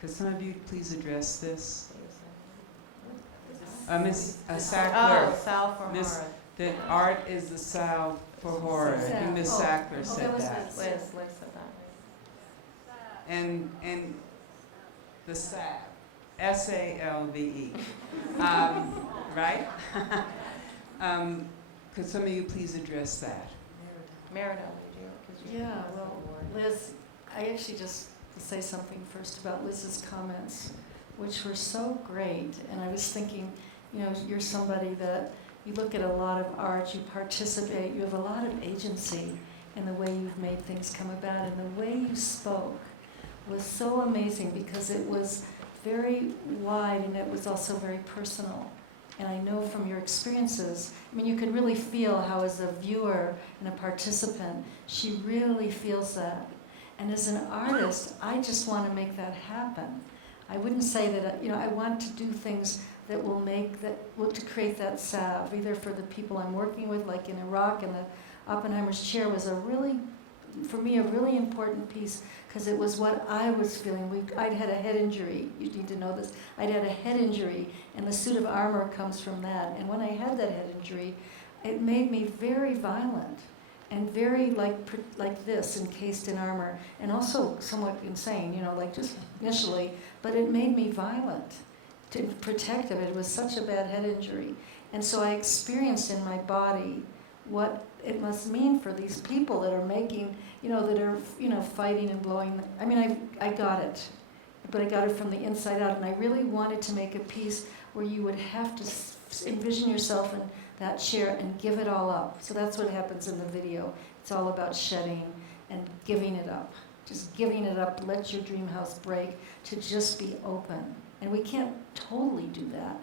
Could some of you please address this? Ms. Sackler, Oh, salve for Miss- horror. that art is the salve for horror. I think Ms. Sackler said that. Liz said that. And the salve, S-A-L-V-E, right? Could some of you please address that? Merida, would you? 'Cause you- Yeah, well, Liz, I actually just to say something first about Liz's comments, which were so great. And I was thinking, you're somebody that you look at a lot of art, you participate, you have a lot of agency in the way you've made things come about, and the way you spoke was so amazing because it was very wide and it was also very personal. And I know from your experiences, you could really feel how as a viewer and a participant, she really feels that. And as an artist, I just want to make that happen. I wouldn't say that, I want to do things that will to create that salve, either for the people I'm working with, like in Iraq, and the Oppenheimer's chair was for me, a really important piece, because it was what I was feeling. I'd had a head injury. You need to know this. I'd had a head injury, and the suit of armor comes from that. And when I had that head injury, it made me very violent and very like this, encased in armor, and also somewhat insane, like just initially. But it made me violent, protective. It was such a bad head injury. And so I experienced in my body what it must mean for these people that are making, that are, fighting and blowing. I got it, but I got it from the inside out. And I really wanted to make a piece where you would have to envision yourself in that chair and give it all up. So that's what happens in the video. It's all about shedding and giving it up. Just giving it up, let your dream house break, to just be open. And we can't totally do that,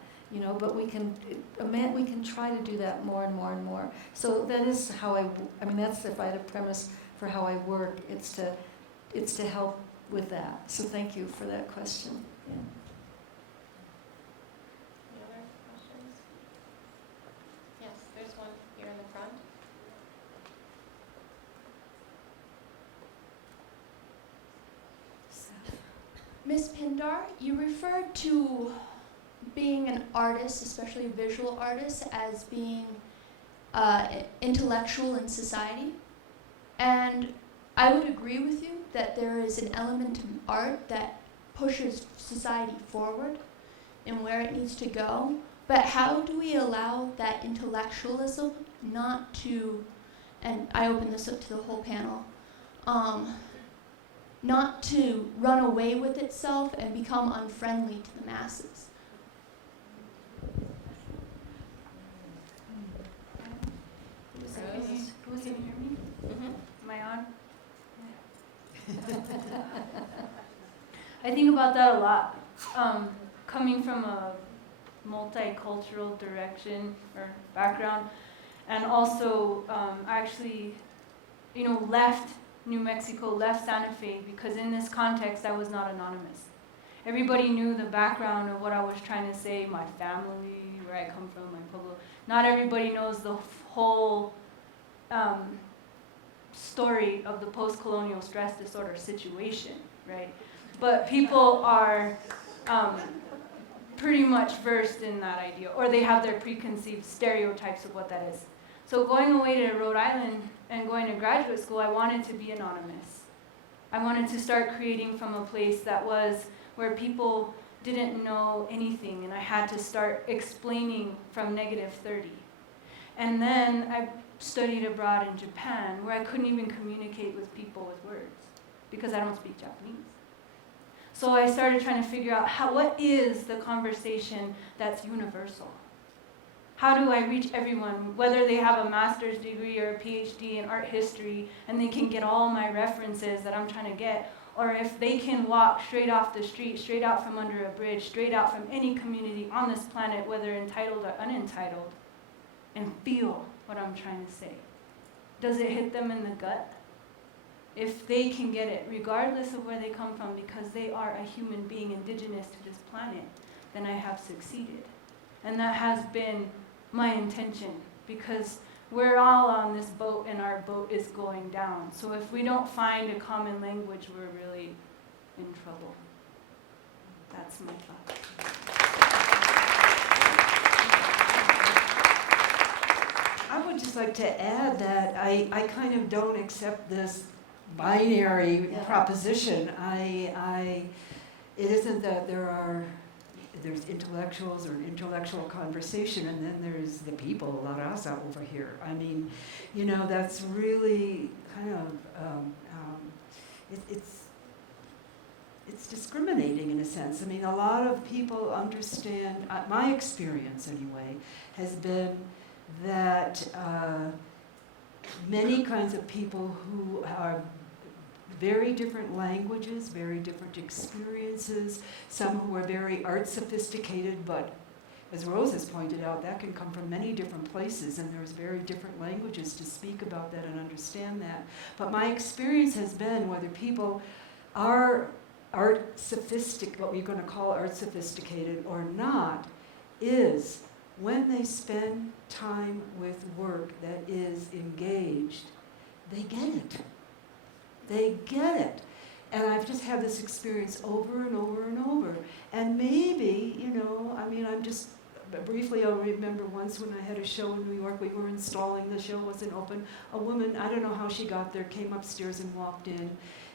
but we can try to do that more and more and more. So that is how that's, if I had a premise for how I work, it's to help with that. So thank you for that question. Yeah. Any other questions? Yes, there's one here in the front. Ms. Pindar, you referred to being an artist, especially a visual artist, as being intellectual in society. And I would agree with you that there is an element to art that pushes society forward and where it needs to go. But how do we allow that intellectualism not to, and I open this up to the whole panel, not to run away with itself and become unfriendly to the masses? Who was it? Hear me? Am I on? I think about that a lot. Coming from a multicultural direction or background, and also actually, left New Mexico, left Santa Fe, because in this context I was not anonymous. Everybody knew the background of what I was trying to say, my family, where I come from, my pueblo. Not everybody knows the whole story of the post-colonial stress disorder situation, right? But people are pretty much versed in that idea, or they have their preconceived stereotypes of what that is. So going away to Rhode Island and going to graduate school, I wanted to be anonymous. I wanted to start creating from a place that was where people didn't know anything, and I had to start explaining from -30. And then I studied abroad in Japan, where I couldn't even communicate with people with words because I don't speak Japanese. So I started trying to figure out what is the conversation that's universal? How do I reach everyone, whether they have a master's degree or a PhD in art history, and they can get all my references that I'm trying to get, or if they can walk straight off the street, straight out from under a bridge, straight out from any community on this planet, whether entitled or unentitled, and feel what I'm trying to say. Does it hit them in the gut? If they can get it, regardless of where they come from, because they are a human being indigenous to this planet, then I have succeeded. And that has been my intention, because we're all on this boat and our boat is going down. So if we don't find a common language, we're really in trouble. That's my thought. I would just like to add that I kind of don't accept this binary proposition. It isn't that there's intellectuals or an intellectual conversation, and then there's the people, La Raza, over here. I mean, you know, that's really kind of, it's discriminating in a sense. I mean, a lot of people understand, my experience anyway, has been that many kinds of people who are very different languages, very different experiences, some who are very art sophisticated, but as Rose has pointed out, that can come from many different places, and there's very different languages to speak about that and understand that. But my experience has been, whether people are what we're going to call art sophisticated or not, is when they spend time with work that is engaged, they get it. They get it. And I've just had this experience over and over and over. And maybe, you know, I mean, briefly I'll remember once when I had a show in New York, we were installing, the show wasn't open. A woman, I don't know how she got there, came upstairs and walked in.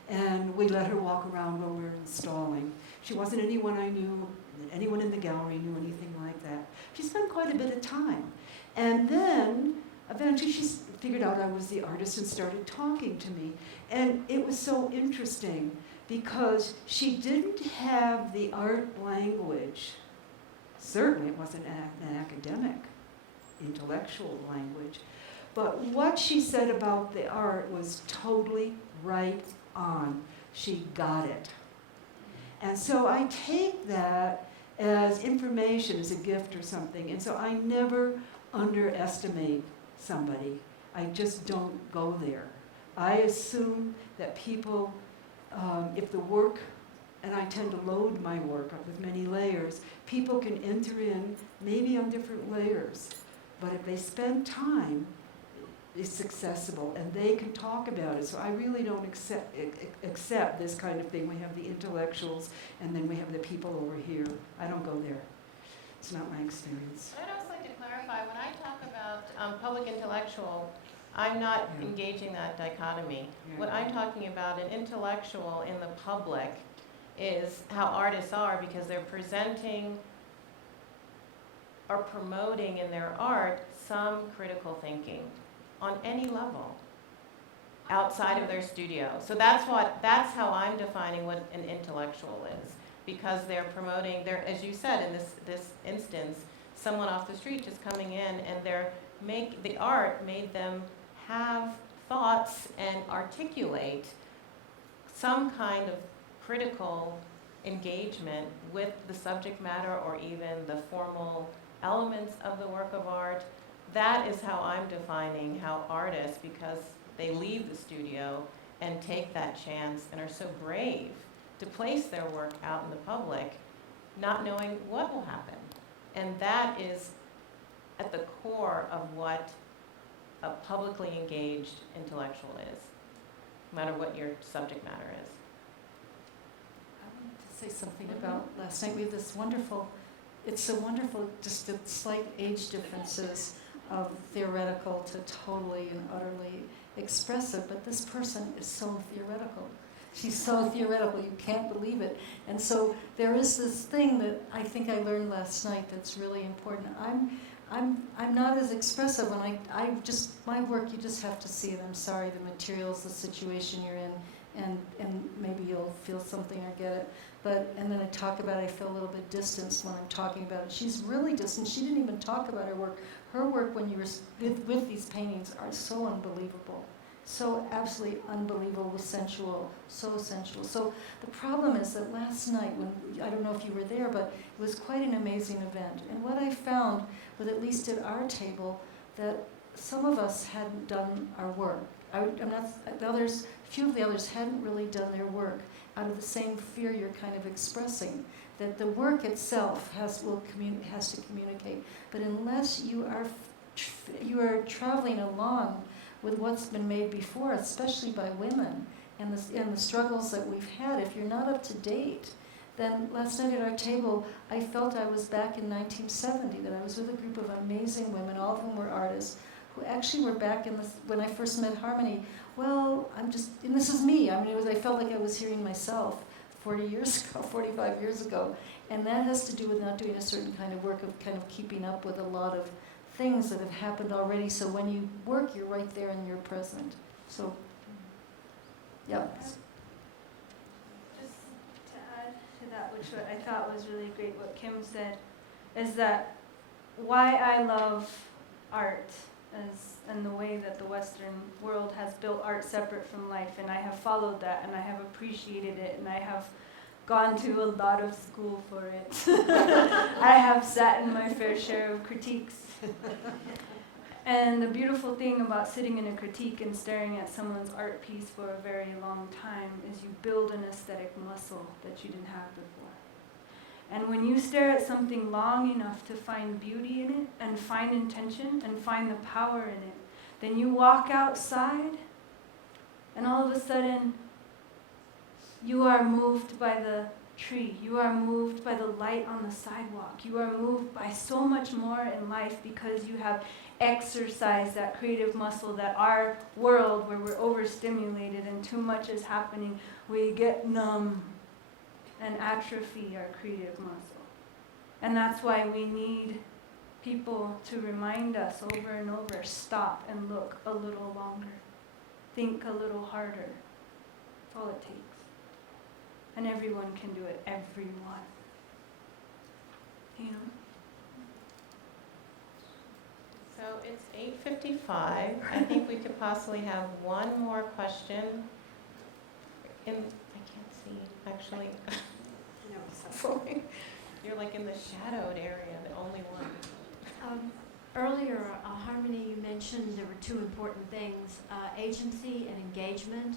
And we let her walk around while we were installing. She wasn't anyone I knew, anyone in the gallery knew anything like that. She spent quite a bit of time. And then, eventually, she figured out I was the artist and started talking to me. And it was so interesting because she didn't have the art language. Certainly it wasn't an academic, intellectual language. But what she said about the art was totally right on. She got it. And so I take that as information, as a gift or something. And so I never underestimate somebody. I just don't go there. I assume that people, if the work, and I tend to load my work up with many layers, people can enter in maybe on different layers. But if they spend time, it's accessible, and they can talk about it. So I really don't accept this kind of thing. We have the intellectuals, and then we have the people over here. I don't go there. It's not my experience. I'd also like to clarify, when I talk about public intellectual, I'm not engaging that dichotomy. Yeah. What I'm talking about, an intellectual in the public, is how artists are, because they're presenting or promoting in their art some critical thinking on any level outside of their studio. So that's how I'm defining what an intellectual is, because they're promoting, as you said in this instance, someone off the street just coming in, and the art made them have thoughts and articulate some kind of critical engagement with the subject matter or even the formal elements of the work of art. That is how I'm defining how artists, because they leave the studio and take that chance and are so brave to place their work out in the public, not knowing what will happen. And that is at the core of what a publicly engaged intellectual is. no matter what your subject matter is. I wanted to say something about last night. We had this wonderful, it's so wonderful, just the slight age differences of theoretical to totally and utterly expressive, but this person is so theoretical. She's so theoretical, you can't believe it. And so there is this thing that I think I learned last night that's really important. I'm not as expressive, and I just, my work, you just have to see it. I'm sorry, the materials, the situation you're in, and maybe you'll feel something or get it. But, and then I talk about it, I feel a little bit distanced when I'm talking about it. She's really distant. She didn't even talk about her work. Her work when you were with these paintings are so unbelievable. So absolutely unbelievable, sensual, so sensual. So the problem is that last night, when, I don't know if you were there, but it was quite an amazing event. And what I found, with at least at our table, that some of us hadn't done our work. The others, few of the others hadn't really done their work out of the same fear you're kind of expressing, that the work itself has to communicate. But unless you are traveling along with what's been made before, especially by women, and the struggles that we've had, if you're not up to date, then last night at our table, I felt I was back in 1970, that I was with a group of amazing women, all of whom were artists, who actually were back in when I first met Harmony. Well, and this is me. I mean, I felt like I was hearing myself 40 years ago, 45 years ago. And that has to do with not doing a certain kind of work of kind of keeping up with a lot of things that have happened already. So when you work, you're right there and you're present. So, yeah. Just to add to that, which what I thought was really great, what Kim said, is that why I love art and the way that the Western world has built art separate from life, and I have followed that, and I have appreciated it, and I have gone to a lot of school for it. I have sat in my fair share of critiques. And the beautiful thing about sitting in a critique and staring at someone's art piece for a very long time is you build an aesthetic muscle that you didn't have before. And when you stare at something long enough to find beauty in it and find intention and find the power in it, then you walk outside and all of a sudden you are moved by the tree. You are moved by the light on the sidewalk. You are moved by so much more in life because you have exercised that creative muscle that our world, where we're overstimulated and too much is happening, we get numb and atrophy our creative muscle. And that's why we need people to remind us over and over, stop and look a little longer. Think a little harder. That's all it takes. And everyone can do it, everyone. You know? So it's 8:55. I think we could possibly have one more question. I can't see, actually. You're like in the shadowed area, the only one. Earlier, Harmony, you mentioned there were two important things, agency and engagement.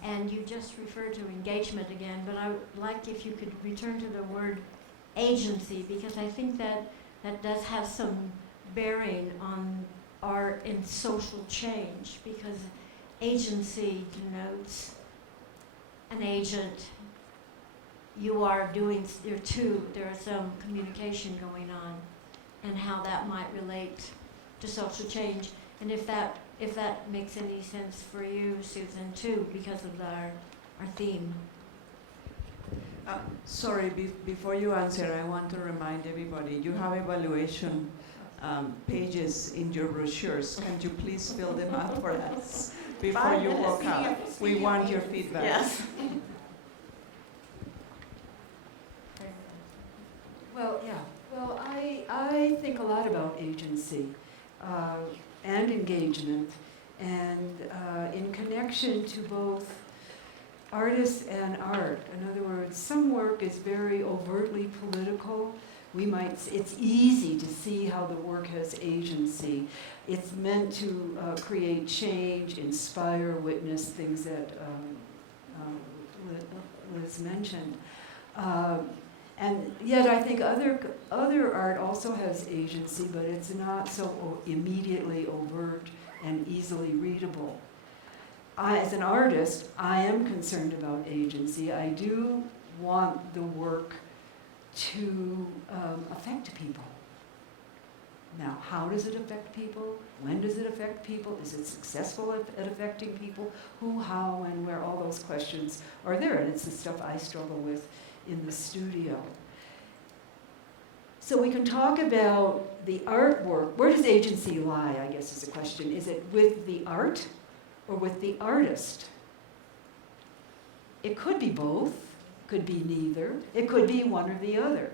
And you just referred to engagement again, but I would like if you could return to the word agency, because I think that does have some bearing on art and social change, because agency denotes an agent. You are doing, there's some communication going on, and how that might relate to social change. And if that makes any sense for you, Susan, too, because of our theme. Sorry, before you answer, I want to remind everybody, you have evaluation pages in your brochures. Can you please fill them out for us before you walk out? We want your feedback. Yes. Well, yeah. Well, I think a lot about agency and engagement, and in connection to both artists and art. In other words, some work is very overtly political. It's easy to see how the work has agency. It's meant to create change, inspire, witness, things that Liz mentioned. And yet I think other art also has agency, but it's not so immediately overt and easily readable. as an artist, I am concerned about agency. I do want the work to affect people. Now, how does it affect people? When does it affect people? Is it successful at affecting people? Who, how, and where? All those questions are there, and it's the stuff I struggle with in the studio. So we can talk about the artwork. Where does agency lie, I guess is the question. Is it with the art or with the artist? It could be both, could be neither. It could be one or the other.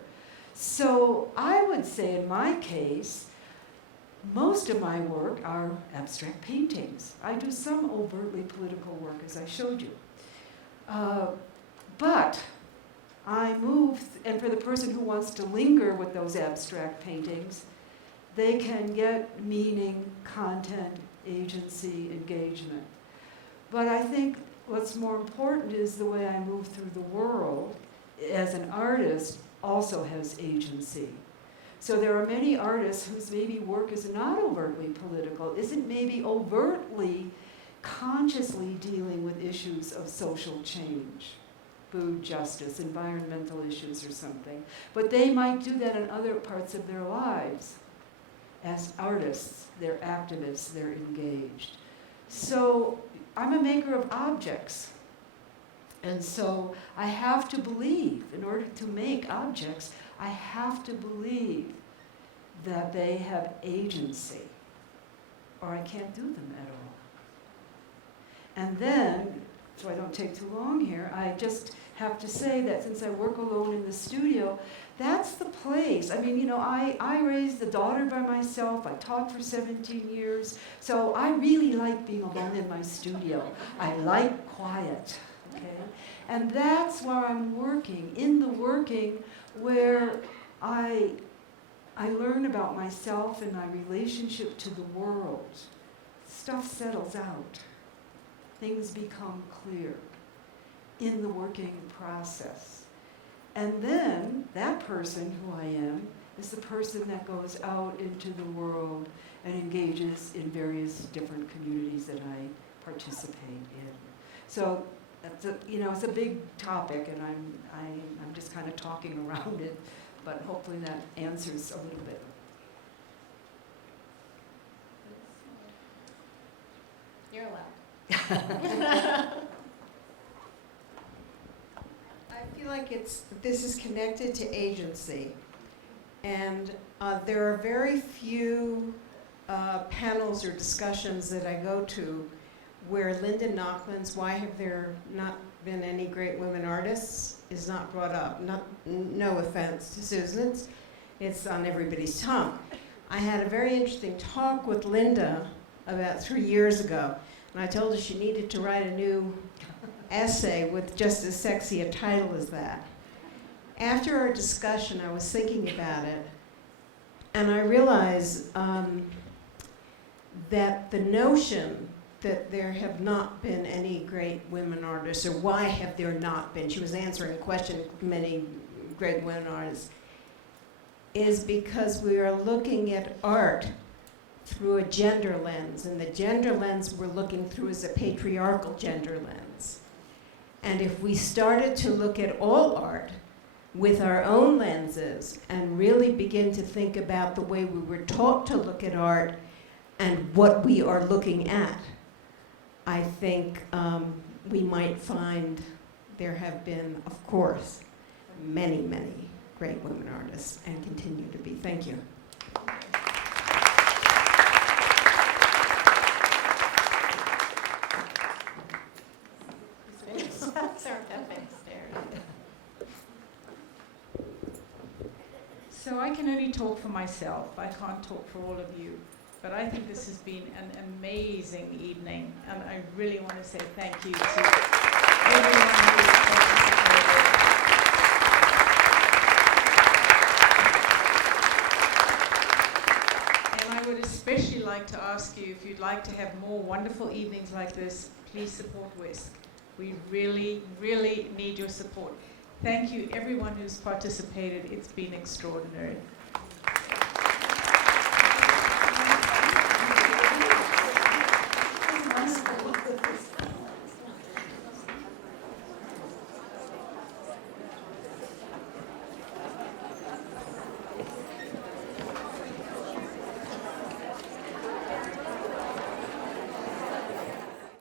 So I would say in my case, most of my work are abstract paintings. I do some overtly political work, as I showed you. But I move, and for the person who wants to linger with those abstract paintings, they can get meaning, content, agency, engagement. But I think what's more important is the way I move through the world as an artist also has agency. So there are many artists whose maybe work is not overtly political, isn't maybe overtly, consciously dealing with issues of social change, food justice, environmental issues or something. But they might do that in other parts of their lives. As artists, they're activists, they're engaged. So I'm a maker of objects. And so I have to believe, in order to make objects, I have to believe that they have agency, or I can't do them at all. And then, so I don't take too long here, I just have to say that since I work alone in the studio, that's the place. I mean, you know, I raised a daughter by myself. I taught for 17 years. So I really like being alone in my studio. I like quiet, okay? And that's where I'm working, in the working where I learn about myself and my relationship to the world. Stuff settles out. Things become clear in the working process. And then that person who I am is the person that goes out into the world and engages in various different communities that I participate in. So that's it's a big topic, and I'm just kind of talking around it, but hopefully that answers a little bit. You're allowed. I feel like this is connected to agency, and there are very few panels or discussions that I go to where Linda Nachman's "Why have there not been any great women artists?" is not brought up. No offense to Susan, it's on everybody's tongue. I had a very interesting talk with Linda about 3 years ago, and I told her she needed to write a new essay with just as sexy a title as that. After our discussion, I was thinking about it, and I realized that the notion that there have not been any great women artists, or why have there not been, she was answering a question, many great women artists, is because we are looking at art through a gender lens, and the gender lens we're looking through is a patriarchal gender lens. And if we started to look at all art with our own lenses and really begin to think about the way we were taught to look at art and what we are looking at, I think we might find there have been, of course, many, many great women artists and continue to be. Thank you. So I can only talk for myself. I can't talk for all of you. But I think this has been an amazing evening, and I really want to say thank you to everyone who participated. And I would especially like to ask you, if you'd like to have more wonderful evenings like this, please support WISC. We really, really need your support. Thank you, everyone who's participated. It's been extraordinary.